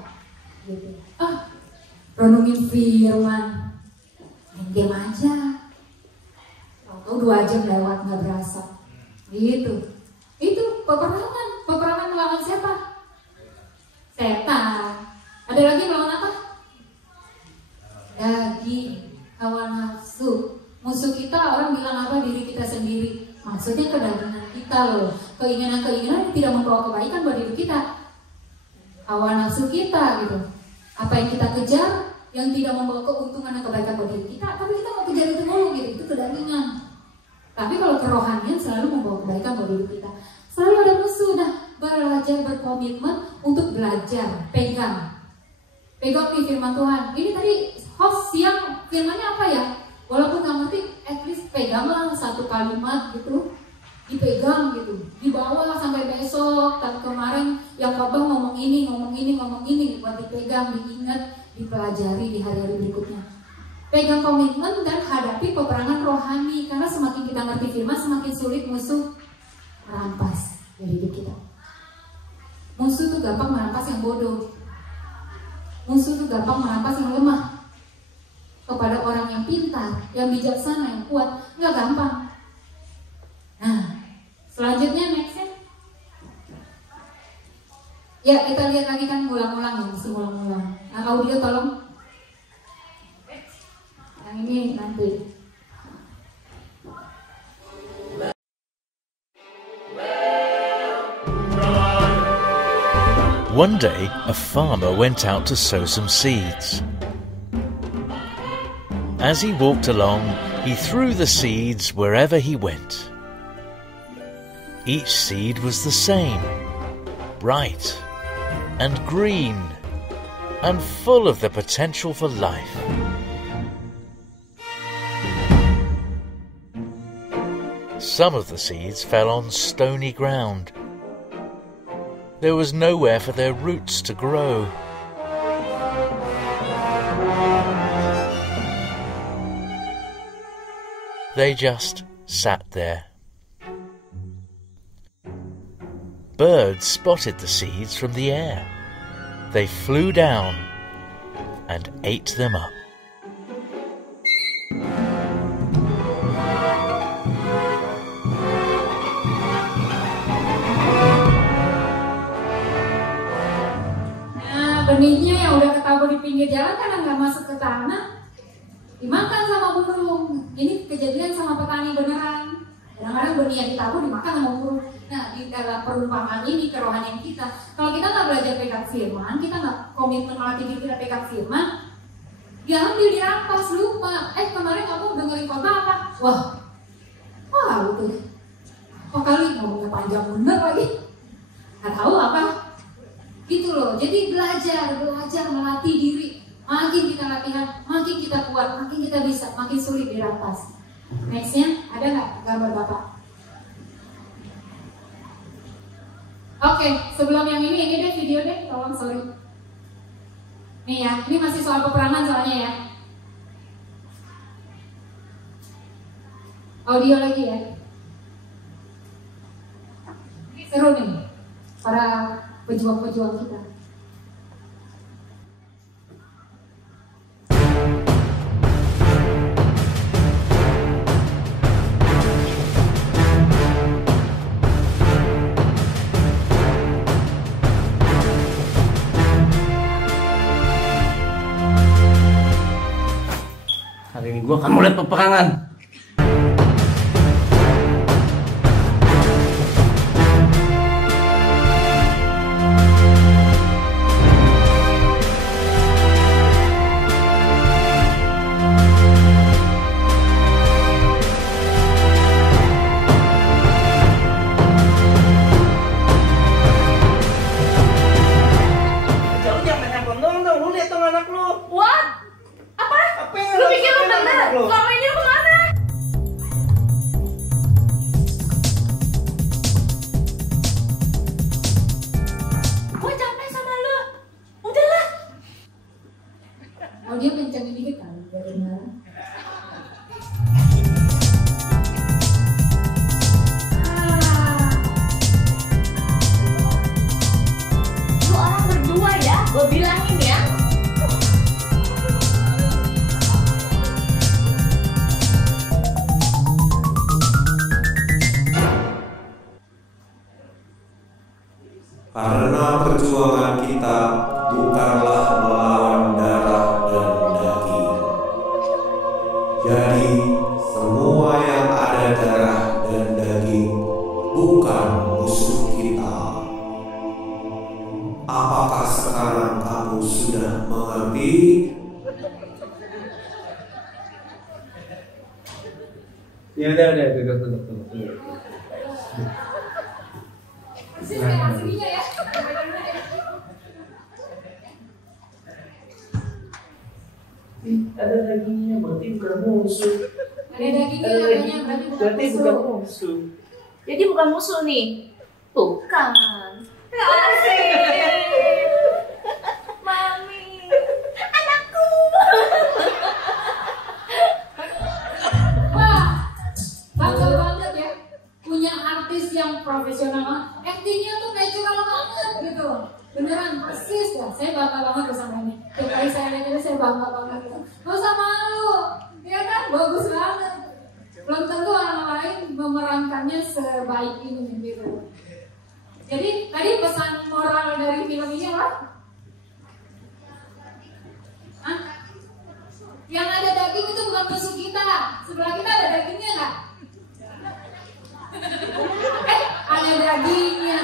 Gitu. Renungin firman. Game aja, tahu 2 jam lewat nggak berasa, gitu. Itu peperangan melawan siapa? Setan. Ada lagi melawan apa? Daging, hawa nafsu. Musuh kita orang bilang apa? Diri kita sendiri. Maksudnya kedagingan kita loh. Keinginan-keinginan yang tidak membawa kebaikan buat hidup kita. Hawa nafsu kita gitu. Apa yang kita kejar yang tidak membawa keuntungan dan kebaikan buat diri kita, tapi kita mau kejar itu mulu gitu, itu kedagingan. Tapi kalau kerohanian selalu membawa kebaikan buat diri kita. Selalu ada musuh. Nah, belajar berkomitmen untuk belajar, pegang nih firman Tuhan. Ini tadi host siang firmannya apa ya? Walaupun nggak ngerti, at least peganglah satu kalimat gitu, dipegang gitu, dibawa sampai besok. Dan kemarin yang khotbah ngomong ini, buat dipegang, diingat, dipelajari di hari-hari berikutnya. Pegang komitmen dan hadapi peperangan rohani, karena semakin kita ngerti firman, semakin sulit musuh merampas dari hidup kita. Musuh tuh gampang merampas yang bodoh. Musuh tuh gampang merampas yang lemah. Kepada orang yang pintar, yang bijaksana, yang kuat, nggak gampang. Nah, selanjutnya Selanjutnya nextnya. Ya kita lihat lagi kan ngulang-ngulang ya, mesti ngulang-ngulang. Nah audio tolong. Yang ini nanti. One day, a farmer went out to sow some seeds. As he walked along, he threw the seeds wherever he went. Each seed was the same, bright and green and full of the potential for life. Some of the seeds fell on stony ground. There was nowhere for their roots to grow. They just sat there. Birds spotted the seeds from the air. They flew down and ate them up. Benihnya yang udah ketabur di pinggir jalan karena nggak masuk ke tanah, dimakan sama burung. Ini kejadian sama petani beneran. Kadang-kadang benih yang ditabur dimakan sama burung. Nah di dalam perumpamaan ini kerohanian kita, kalau kita nggak belajar pegang firman, kita nggak komitmen melatih diri kita pegang firman, diambil, dirampas, lupa. Kemarin kamu dengerin khotbah apa? Wah itu. Kok kali ngomongnya panjang bener lagi? Nggak tahu apa? Gitu loh, jadi belajar melatih diri. Makin kita latihan, makin kita kuat, makin kita bisa, makin sulit dirampas. Nextnya, ada nggak gambar Bapak? Oke, sebelum yang ini deh video deh, tolong sorry. Nih ya, ini masih soal peperangan soalnya ya. Audio lagi ya. Seru nih, para pejuang-pejuang kita. Hari ini gue akan mulai peperangan. Dia kencangin dikit kan, biar dengar. Lu orang berdua ya, gue bilangin ya. Karena perjuangan kita bukanlah melawan darah dan daging. Jadi semua yang ada darah dan daging bukan musuh kita. Apakah sekarang kamu sudah mengerti? Ya udah, duduk. Ada dagingnya, berarti bukan musuh. Ada dagingnya katanya, berarti bukan musuh. Jadi bukan musuh nih. Bukan. Asik. Mami. Anakku. Wah, bangga banget ya. Punya artis yang profesional, actingnya tuh natural banget gitu. Beneran persis ya. Saya bangga banget bersama ini. Tiap kali saya lihat ini saya bangga banget. Gak usah malu, ya kan? Bagus banget. Belum tentu orang lain memerankannya sebaik ini gitu. Jadi tadi pesan moral dari film ini apa? Hah? Yang ada daging itu bukan musuh kita. Sebelah kita ada dagingnya nggak? Ada dagingnya.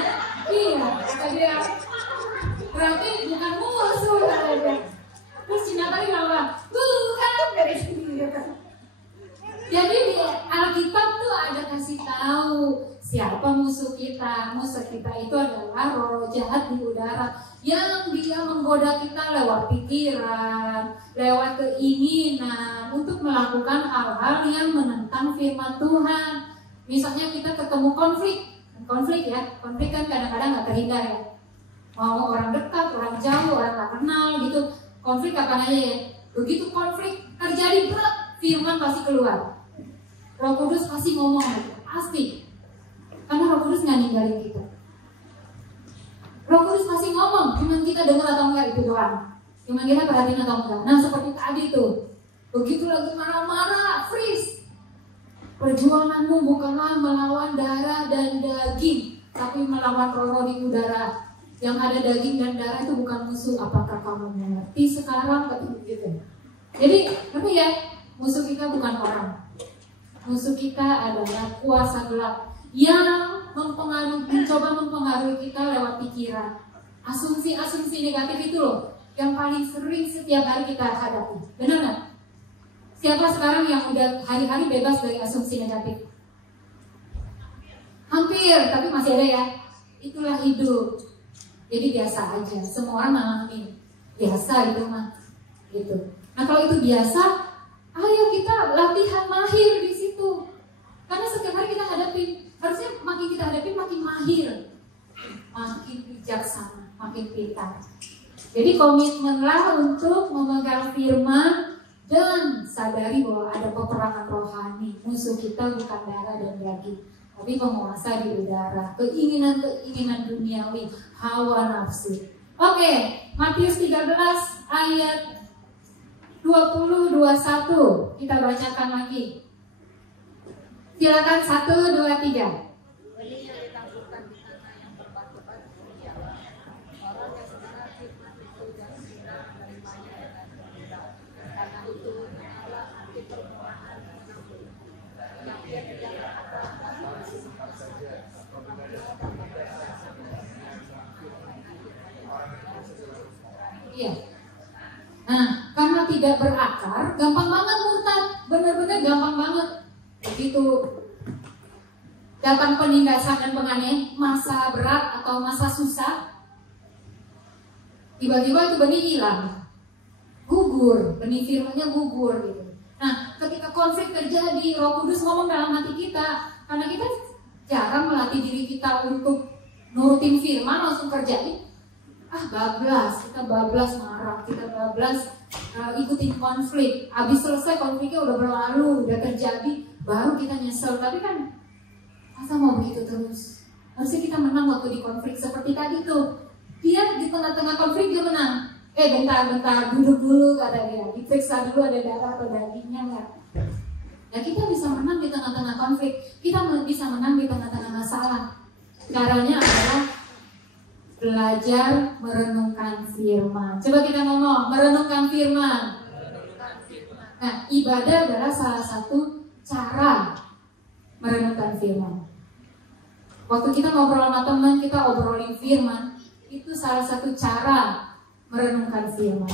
Iya, ada. Berarti bukan musuh ada. Terus Cina tadi bilang, bukan dari sini. Jadi di Alkitab tuh ada kasih tahu siapa musuh kita. Musuh kita itu adalah roh jahat di udara yang dia menggoda kita lewat pikiran, lewat keinginan untuk melakukan hal-hal yang menentang firman Tuhan. Misalnya kita ketemu konflik ya, konflik kan kadang-kadang nggak terhindar ya. Mau orang dekat, orang jauh, orang nggak kenal gitu, konflik kapan aja ya. Begitu konflik terjadi berat, firman pasti keluar. Roh Kudus pasti ngomong, pasti. Karena Roh Kudus nggak ninggalin kita. Roh Kudus pasti ngomong, cuman kita dengar atau enggak itu doang. Cuman kita perhatiin atau enggak. Nah seperti tadi tuh, begitu lagi marah-marah, freeze. Perjuanganmu bukanlah melawan darah dan daging, tapi melawan roh-roh di udara. Yang ada daging dan darah itu bukan musuh. Apakah kamu mengerti sekarang? Gitu. Jadi, ngerti ya? Musuh kita bukan orang. Musuh kita adalah kuasa gelap yang mencoba mempengaruhi kita lewat pikiran. Asumsi-asumsi negatif itu loh yang paling sering setiap hari kita hadapi. Benar nggak? Siapa sekarang yang udah hari-hari bebas dari asumsi negatif? Hampir, tapi masih ada ya. Itulah hidup. Jadi biasa aja. Semua orang ngalamin. Biasa itu mah. Gitu. Nah kalau itu biasa, ayo kita latihan mahir di situ. Karena setiap hari kita hadapin. Harusnya makin kita hadapin makin mahir, makin bijaksana, makin pintar. Jadi komitmenlah untuk memegang firman dan sadari bahwa ada peperangan rohani. Musuh kita bukan darah dan daging, tapi penguasa di udara, keinginan-keinginan duniawi, hawa nafsu. Oke, Matius 13 ayat 20-21 kita bacakan lagi. Silakan 1, 2, 3. Iya. Nah, karena tidak berakar, gampang banget murtad, benar-benar gampang banget. Begitu datang penindasan dan penganiayaan, masa berat atau masa susah, tiba-tiba itu benih hilang, gugur, benih firmannya gugur gitu. Nah, ketika konflik terjadi, Roh Kudus ngomong dalam hati kita, karena kita jarang melatih diri kita untuk nurutin firman langsung kerjain. Bablas, kita bablas marah, kita bablas ikutin konflik. Habis selesai konfliknya udah berlalu, udah terjadi, baru kita nyesel. Tapi kan masa mau begitu terus? Harusnya kita menang waktu di konflik. Seperti tadi tuh, dia di tengah-tengah konflik dia menang. Bentar, duduk dulu kata dia. Diperiksa dulu ada darah atau dagingnya nggak. Nah kita bisa menang di tengah-tengah konflik. Kita bisa menang di tengah-tengah masalah. Caranya adalah belajar merenungkan firman. Coba kita ngomong, merenungkan firman. Nah, ibadah adalah salah satu cara merenungkan firman. Waktu kita ngobrol sama teman, kita obrolin firman, itu salah satu cara merenungkan firman.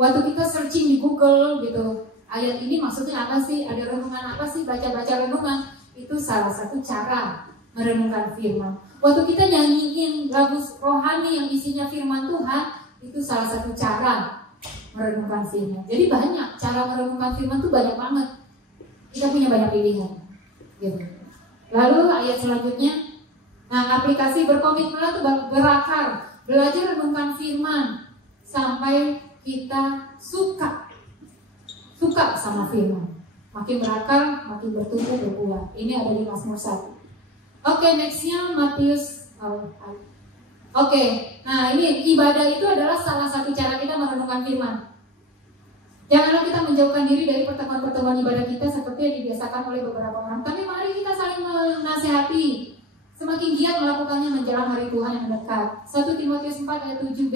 Waktu kita searching di Google gitu, ayat ini maksudnya apa sih? Ada renungan apa sih? Baca-baca renungan, itu salah satu cara merenungkan firman. Waktu kita nyanyiin lagu rohani yang isinya firman Tuhan, itu salah satu cara merenungkan firman. Jadi banyak cara merenungkan firman itu banyak banget. Kita punya banyak pilihan. Gitu. Lalu ayat selanjutnya, nah aplikasi berkomitmenlah itu berakar, belajar renungkan firman sampai kita suka sama firman. Makin berakar, makin bertumbuh berbuah. Ini ada di Mazmur 1. Oke, nextnya Matius. Oke, nah ini ibadah itu adalah salah satu cara kita merenungkan firman. Janganlah kita menjauhkan diri dari pertemuan-pertemuan ibadah kita seperti yang dibiasakan oleh beberapa orang. Tapi mari kita saling menasihati, semakin giat melakukannya menjelang hari Tuhan yang dekat. 1 Timotius 4 ayat 7b,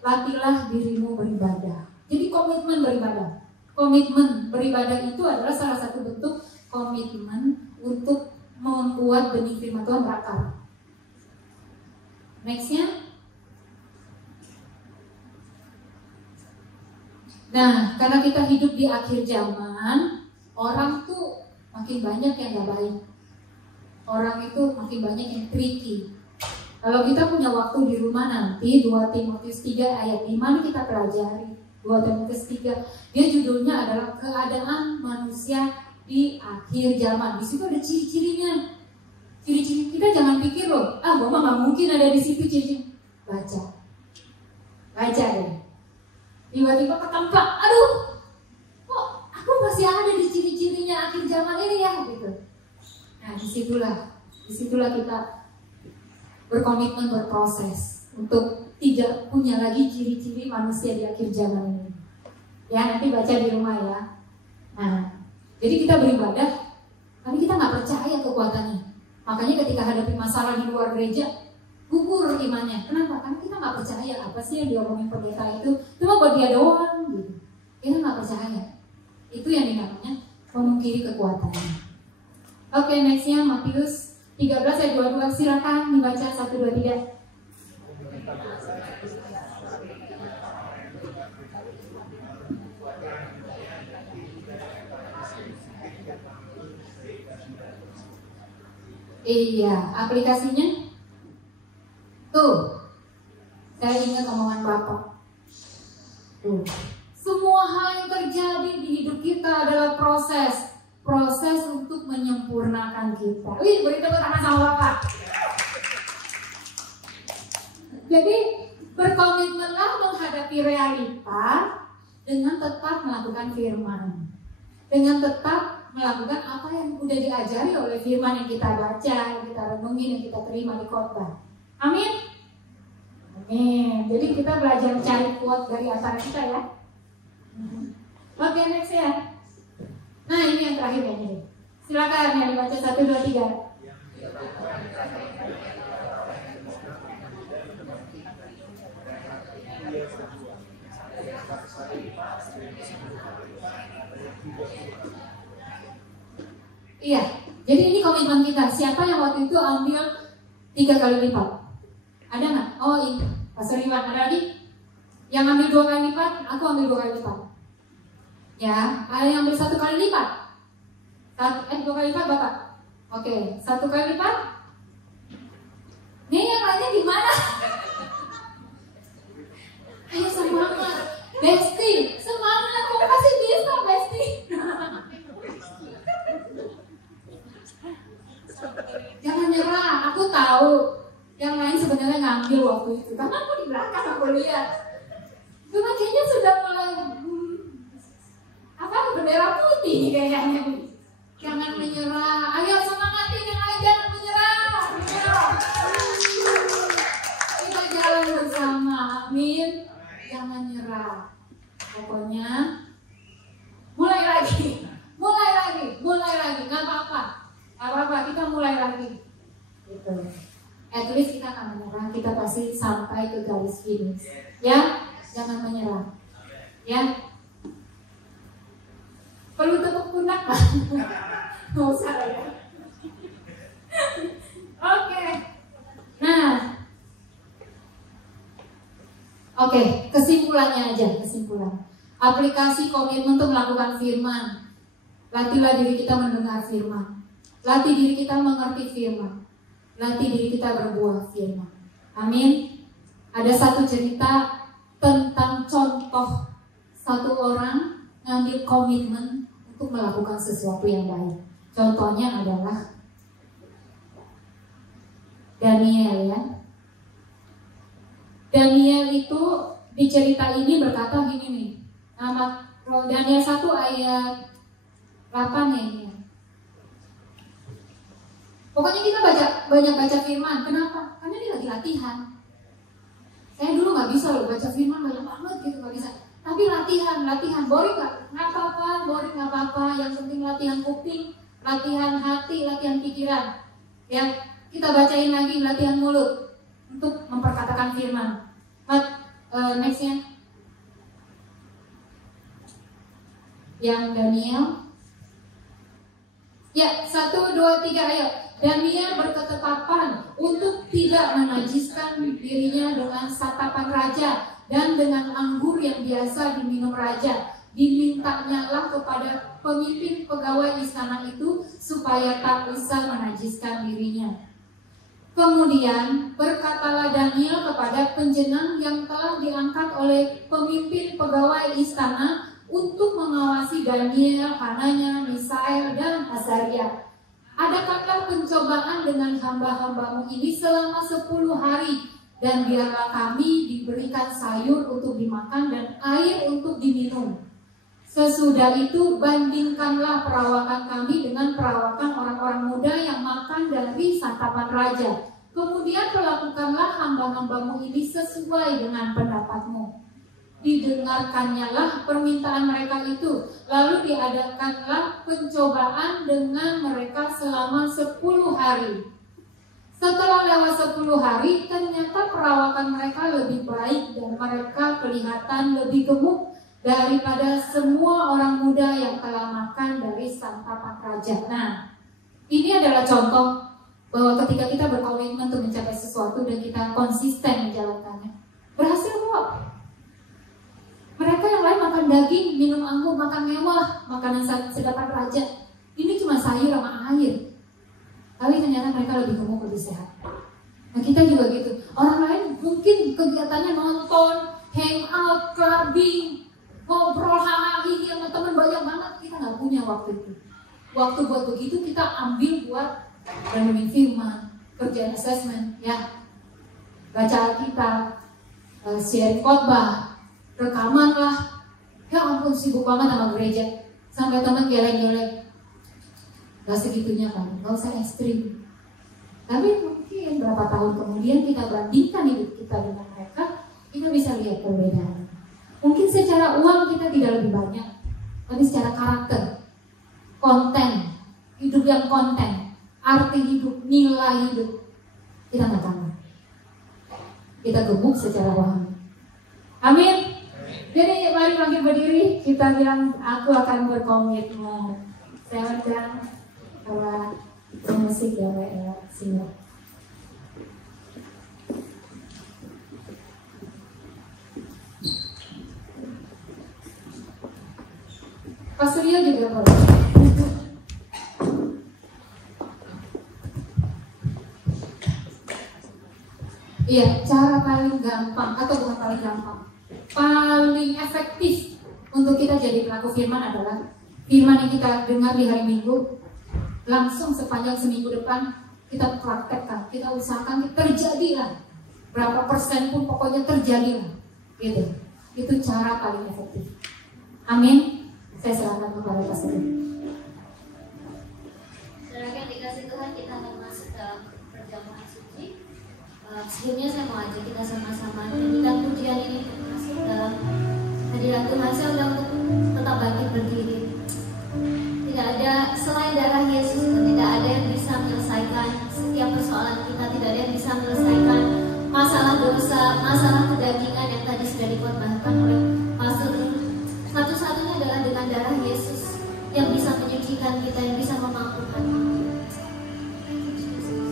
latihlah dirimu beribadah. Jadi komitmen beribadah. Komitmen beribadah itu adalah salah satu bentuk komitmen untuk membuat benih firman Tuhan berakar. Nextnya. Nah, karena kita hidup di akhir zaman, orang tuh makin banyak yang gak baik. Orang itu makin banyak yang tricky. Kalau kita punya waktu di rumah nanti, 2 Timotius 3 ayat 5 ini kita pelajari. 2 Timotius 3, dia judulnya adalah keadaan manusia di akhir zaman. Di situ ada ciri-cirinya. Ciri-ciri kita jangan pikir loh, gua mah gak mungkin ada di situ ciri-ciri. Baca deh. Tiba-tiba ketempat, aduh, kok aku masih ada di ciri-cirinya akhir zaman ini ya, gitu. Nah, disitulah kita berkomitmen berproses untuk tidak punya lagi ciri-ciri manusia di akhir zaman ini. Ya, nanti baca di rumah ya. Nah, jadi kita beribadah, tapi kita nggak percaya kekuatannya. Makanya ketika hadapi masalah di luar gereja, gugur imannya. Kenapa? Karena kita nggak percaya apa sih yang diomongin pendeta itu cuma buat dia doang gitu. Kita nggak percaya. Itu yang dinamanya memungkiri kekuatannya. Oke, nextnya Matius 13 ayat 22. Silakan dibaca 1, 2, 3. Iya, aplikasinya tuh, saya ingat omongan Bapak. Tuh, semua hal yang terjadi di hidup kita adalah proses untuk menyempurnakan kita. Wih, beri tepuk tangan sama Bapak. Jadi berkomitmenlah menghadapi realita dengan tetap melakukan firman, dengan tetap melakukan apa yang udah diajari oleh firman yang kita baca, yang kita renungin, yang kita terima di khotbah. Amin. Amin. Jadi kita belajar cari quote dari antara kita ya. Oke, next ya. Nah, ini yang terakhir ya ini. Silakan yang dibaca 1, 2, 3. Iya, jadi ini komitmen kita. Siapa yang waktu itu ambil 3 kali lipat? Ada nggak? Oh ini, Pastor Iwan. Ada lagi? Yang ambil 2 kali lipat, aku ambil 2 kali lipat. Ya, ada yang ambil 1 kali lipat? 2 kali lipat Bapak? Oke, 1 kali lipat? Nih yang lainnya gimana? Ayo semangat, Besti, semangat, kamu pasti bisa Besti. Jangan nyerah, aku tahu yang lain sebenarnya ngambil waktu itu, karena aku di belakang aku lihat. Cuma kayaknya sudah mulai bendera putih kayaknya. Jangan menyerah, ayo semangatin yang lain, jangan menyerah. Kita jalan bersama, amin. Jangan nyerah. Pokoknya mulai lagi, nggak apa-apa, kita mulai lagi. Gitu. At least kita nggak menyerah, kita pasti sampai ke garis finish. Ya, jangan menyerah. Ya. Perlu tepuk pundak kan? Nggak usah ya. Oke. Nah. Oke, kesimpulannya aja, kesimpulan. Aplikasi komitmen untuk melakukan firman. Latihlah diri kita mendengar firman. Latih diri kita mengerti firman. Latih diri kita berbuah firman. Amin. Ada satu cerita tentang contoh satu orang ngambil komitmen untuk melakukan sesuatu yang baik. Contohnya adalah Daniel ya. Daniel itu di cerita ini berkata gini nih. Nama Daniel 1 ayat 8 ya ini. Pokoknya kita banyak baca firman. Kenapa? Karena ini lagi latihan. Saya dulu nggak bisa loh baca firman banyak banget gitu, nggak bisa. Tapi latihan. Boring nggak apa-apa. Yang penting latihan kuping, latihan hati, latihan pikiran. Ya, Kita bacain lagi latihan mulut untuk memperkatakan firman. Nextnya, yang Daniel. Ya, 1, 2, 3, ayo. Daniel berketetapan untuk tidak menajiskan dirinya dengan santapan raja dan dengan anggur yang biasa diminum raja. Dimintanya lah kepada pemimpin pegawai istana itu supaya tak bisa menajiskan dirinya. Kemudian berkatalah Daniel kepada penjenang yang telah diangkat oleh pemimpin pegawai istana untuk mengawasi Daniel, Hananya, Misael, dan Azaria. Adakanlah pencobaan dengan hamba-hambamu ini selama 10 hari, dan biarlah kami diberikan sayur untuk dimakan dan air untuk diminum. Sesudah itu bandingkanlah perawakan kami dengan perawakan orang-orang muda yang makan dari santapan raja. Kemudian perlakukanlah hamba-hambamu ini sesuai dengan pendapatmu. Didengarkannya lah permintaan mereka itu. Lalu diadakanlah pencobaan dengan mereka selama 10 hari. Setelah lewat 10 hari, ternyata perawakan mereka lebih baik dan mereka kelihatan lebih gemuk daripada semua orang muda yang telah makan dari santapan raja. Nah, ini adalah contoh bahwa ketika kita berkomitmen untuk mencapai sesuatu dan kita konsisten menjalankannya, berhasil kok. Mereka yang lain makan daging, minum anggur, makan mewah, makanan sedapan raja. Ini cuma sayur sama air. Tapi ternyata mereka lebih gemuk, lebih sehat. Nah, kita juga gitu. Orang lain mungkin kegiatannya nonton, hangout, clubbing, ngobrol hahaha sama teman banyak banget. Kita nggak punya waktu itu. Waktu buat begitu kita ambil buat renungan firman, kerjaan assessment, ya, baca Alkitab, share khotbah, rekaman lah. Ya ampun, sibuk banget sama gereja, sampai teman geleng-geleng. Gak segitunya kan, gak usah ekstrim. Tapi mungkin berapa tahun kemudian kita bandingkan hidup kita dengan mereka, kita bisa lihat perbedaan. Mungkin secara uang kita tidak lebih banyak, tapi secara karakter, konten, hidup yang konten, arti hidup, nilai hidup, kita nggak tahu. Kita gemuk secara rohani. Amin. Jadi mari bangkit berdiri, kita bilang aku akan berkomitmen. Saya undang para musik ya, singer. Pak Suryo juga boleh. Iya, cara paling gampang atau bukan paling gampang, paling efektif untuk kita jadi pelaku firman adalah firman yang kita dengar di hari Minggu, langsung sepanjang seminggu depan kita praktekkan, kita usahakan terjadilah. Berapa persen pun pokoknya terjadilah. Gitu. Itu cara paling efektif. Amin. Saya serahkan kepada Pastor. Saudara yang dikasih Tuhan, kita akan masuk dalam perjamuan suci. Sebelumnya saya mau ajak kita sama-sama nyanyikan pujian ini untuk masuk dalam hadirat Tuhan. Saya undang untuk tetap bangkit berdiri. Tidak ada selain darah Yesus, tidak ada yang bisa menyelesaikan setiap persoalan kita. Tidak ada yang bisa menyelesaikan masalah dosa, masalah kedagingan yang tadi sudah dikhotbahkan oleh Pastor. Satu-satunya adalah dengan darah Yesus yang bisa menyucikan kita, yang bisa memampukan kita. Jesus.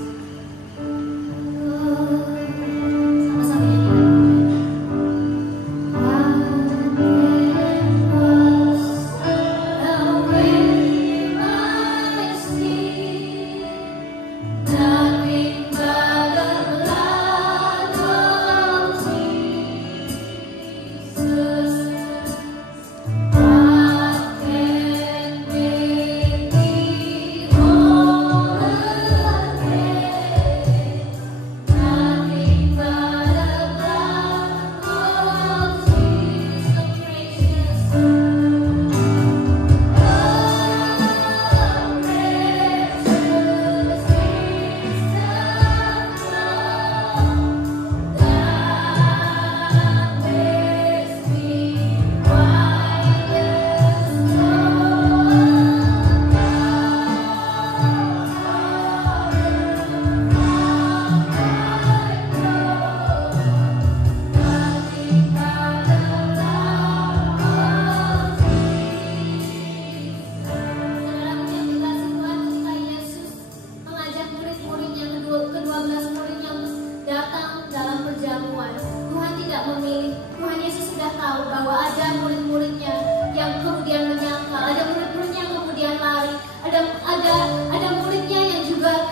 ada murid-muridnya yang kemudian menyangkal, ada murid-muridnya yang kemudian lari, ada muridnya yang juga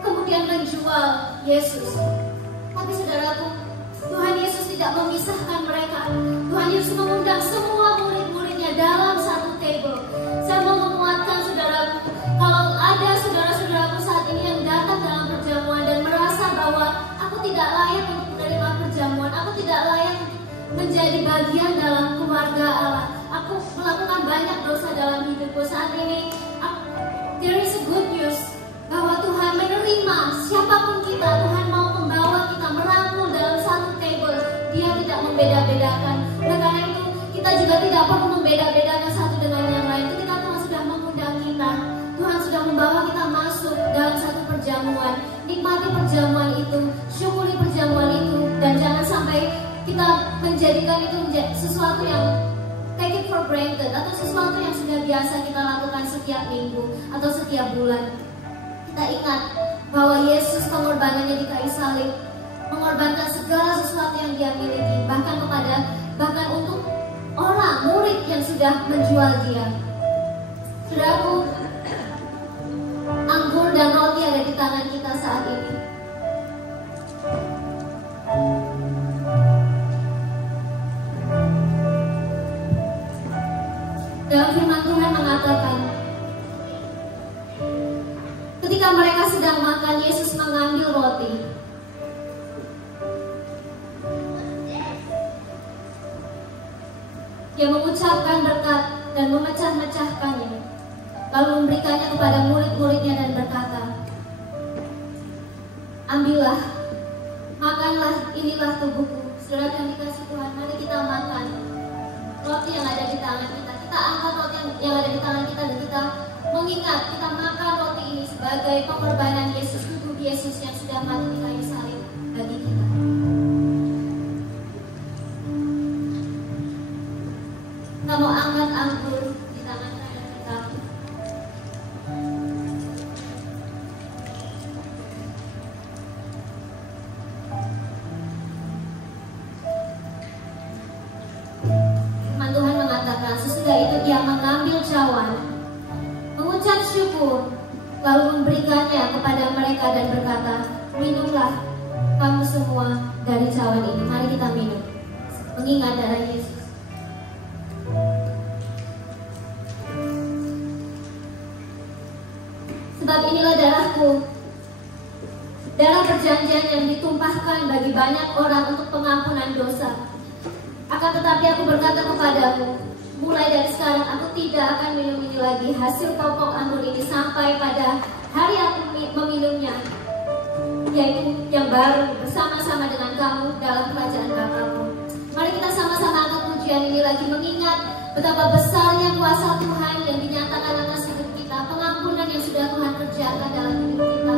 kemudian menjual Yesus. Tapi saudaraku, Tuhan Yesus tidak memisahkan mereka. Tuhan Yesus mengundang semua murid-muridnya dalam satu table. Saya mau menguatkan saudaraku, kalau ada saudara-saudaraku saat ini yang datang dalam perjamuan dan merasa bahwa aku tidak layak untuk menerima perjamuan, aku tidak layak untuk menjadi bagian dalam keluarga Allah, aku melakukan banyak dosa dalam hidupku saat ini, there is a good news bahwa Tuhan menerima siapapun kita. Tuhan mau membawa kita merangkul dalam satu table. Dia tidak membeda-bedakan. Oleh karena itu kita juga tidak perlu membeda-bedakan satu dengan yang lain. Ketika Tuhan sudah mengundang kita, Tuhan sudah membawa kita masuk dalam satu perjamuan. Nikmati perjamuan itu, syukuri perjamuan itu, dan jangan sampai kita menjadikan itu menjadi sesuatu yang take it for granted, atau sesuatu yang sudah biasa kita lakukan setiap minggu atau setiap bulan. Kita ingat bahwa Yesus pengorbanannya di kayu salib mengorbankan segala sesuatu yang dia miliki, bahkan untuk orang murid yang sudah menjual dia. Saudaraku, anggur dan roti ada di tangan kita saat ini. Dalam firman Tuhan mengatakan, ketika mereka sedang makan, Yesus mengambil roti. Dia mengucapkan berkat dan memecah-mecahkannya, lalu memberikannya kepada murid-muridnya dan berkata, ambillah, makanlah, inilah tubuhku. Saudara yang dikasih Tuhan, mari kita makan roti yang ada di tangan kita. Kita angkat roti yang ada di tangan kita dan kita mengingat, kita makan roti ini sebagai pengorbanan Yesus, tubuh Yesus yang sudah mati di kayu salib bagi kita. Kita mau angkat anggur di tangan kanan kita. Firman Tuhan mengatakan, sesudah itu dia mengambil cawan, mengucap syukur, lalu memberikannya kepada mereka dan berkata, minumlah kamu semua dari cawan ini. Mari kita minum, mengingat darah Yesus. Sebab inilah darahku, darah perjanjian yang ditumpahkan bagi banyak orang untuk pengampunan dosa. Akan tetapi aku berkata kepadamu, mulai dari sekarang aku tidak akan minum ini lagi, hasil pokok anggur ini, sampai pada hari aku meminumnya, yaitu yang baru bersama-sama dengan kamu dalam kerajaan Bapa-Ku. Mari kita sama-sama angkat pujian ini lagi, mengingat betapa besarnya kuasa Tuhan yang dinyatakan atas hidup kita, pengampunan yang sudah Tuhan kerjakan dalam hidup kita.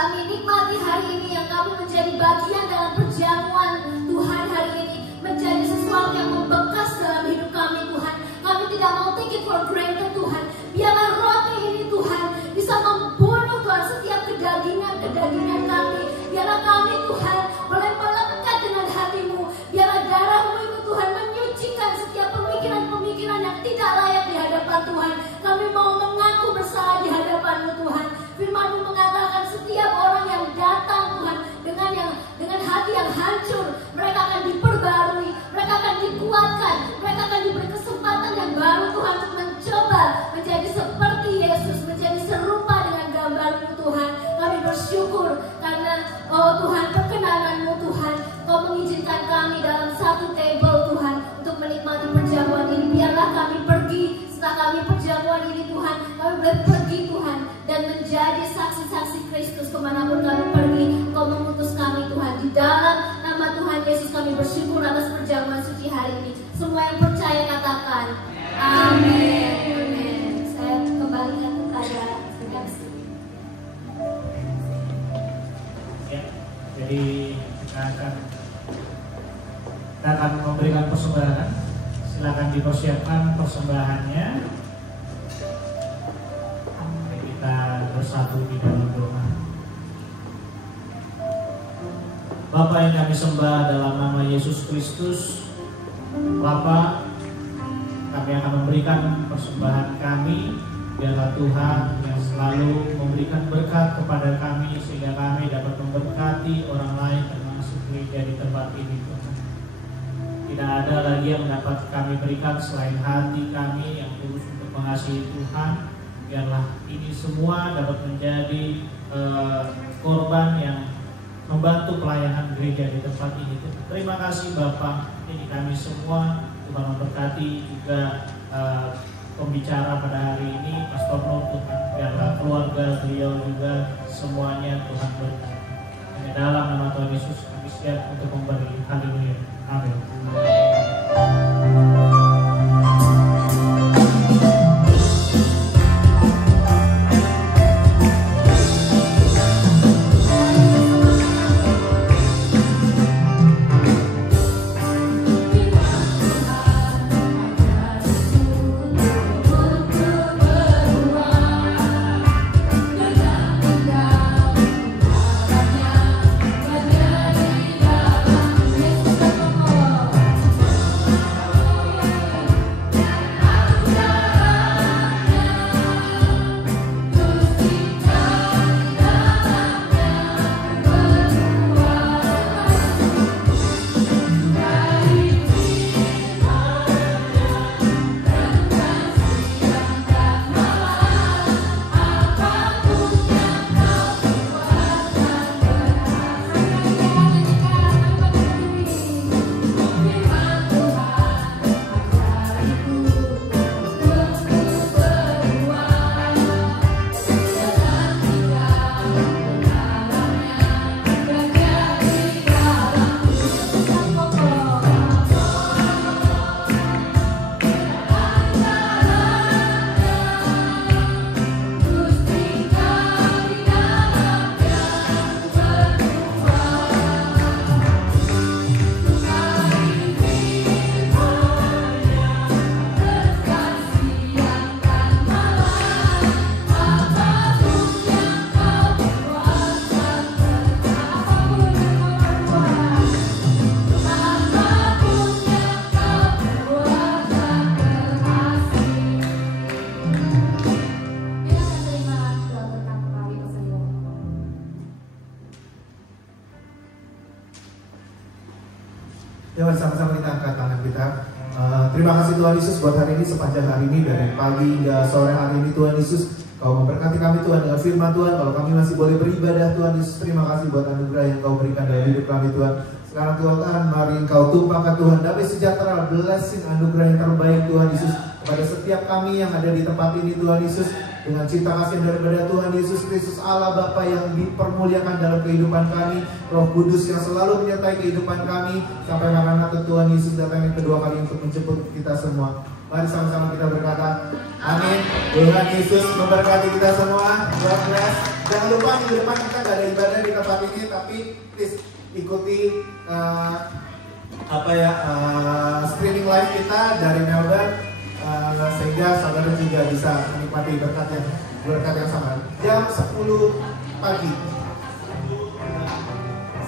Kami nikmati hari ini yang kami menjadi bagian dalam perjamuan Tuhan hari ini, menjadi sesuatu yang membekas dalam hidup kami Tuhan. Kami tidak mau take it for granted Tuhan. Biarlah roti ini Tuhan bisa membunuh Tuhan setiap kedagingan kami. Biarlah kami Tuhan boleh melekat dengan hati-Mu. Biarlah darah-Mu itu Tuhan menyucikan setiap pemikiran-pemikiran yang tidak layak di hadapan Tuhan. Kami mau mengaku bersalah di hadapan-Mu Tuhan. Firman-Mu mengatakan setiap orang yang datang Tuhan dengan hati yang hancur, mereka akan diperbarui, mereka akan dikuatkan, mereka akan diberi kesempatan yang baru Tuhan untuk mencoba menjadi seperti Yesus, menjadi serupa dengan gambar-Mu Tuhan. Kami bersyukur karena Tuhan perkenanan-Mu Tuhan, Kau mengizinkan kami dalam satu table Tuhan untuk menikmati perjamuan ini. Biarlah kami pergi setelah kami perjamuan ini Tuhan, kami boleh pergi Tuhan dan menjadi saksi-saksi Kristus kemanapun kami pergi. Kau mengutus kami Tuhan. Di dalam nama Tuhan Yesus kami bersyukur atas perjamuan suci hari ini. Semua yang percaya katakan amin. Saya kembalikan kepada MC. Ya, jadi kita akan memberikan persembahan. Silakan dipersiapkan persembahannya. Kita bersatu di dalam doa. Bapa yang kami sembah dalam nama Yesus Kristus, Bapa, kami akan memberikan persembahan kami. Biarlah Tuhan yang selalu memberikan berkat kepada kami sehingga kami dapat memberkati orang lain termasuk gereja di tempat ini Tuhan. Tidak ada lagi yang dapat kami berikan selain hati kami yang tulus untuk mengasihi Tuhan. Biarlah ini semua dapat menjadi korban yang membantu pelayanan gereja di tempat ini. Terima kasih Bapak. Ini kami semua, Tuhan memberkati juga pembicara pada hari ini, Pastor Nur Tuhan. Biarlah keluarga beliau juga semuanya Tuhan berkati. Hanya dalam nama Tuhan Yesus kami siap untuk memberi. Haleluya. Amin. Ya, sama-sama kita angkat tangan kita. Terima kasih Tuhan Yesus buat hari ini, sepanjang hari ini dari pagi hingga sore hari ini Tuhan Yesus. Kau memberkati kami Tuhan dengan firman Tuhan. Kalau kami masih boleh beribadah Tuhan Yesus, terima kasih buat anugerah yang Kau berikan dalam hidup kami Tuhan. Sekarang Tuhan, mari Engkau tumpahkan Tuhan damai sejahtera, blessing, anugerah yang terbaik Tuhan Yesus kepada setiap kami yang ada di tempat ini Tuhan Yesus. Dengan cinta kasih daripada Tuhan Yesus Kristus Allah Bapa yang dipermuliakan dalam kehidupan kami, Roh Kudus yang selalu menyertai kehidupan kami sampai Maranatha Tuhan Yesus datang yang kedua kali untuk menjemput kita semua. Mari sama-sama kita berkata, amin. Tuhan Yesus memberkati kita semua. God bless. Jangan lupa minggu depan kita gak ada ibadah di tempat ini, tapi please ikuti streaming live kita dari Melbourne, sehingga saudara juga bisa menikmati berkat yang sama. Jam 10 pagi.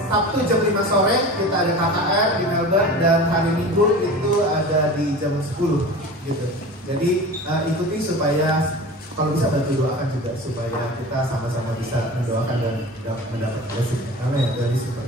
Sabtu jam 5 sore kita ada KKR di Melbourne, dan hari Minggu itu ada di jam 10 gitu. Jadi ikuti supaya kalau bisa bantu doakan juga supaya kita sama-sama bisa mendoakan dan mendapat blessing. Amin. Dari situ.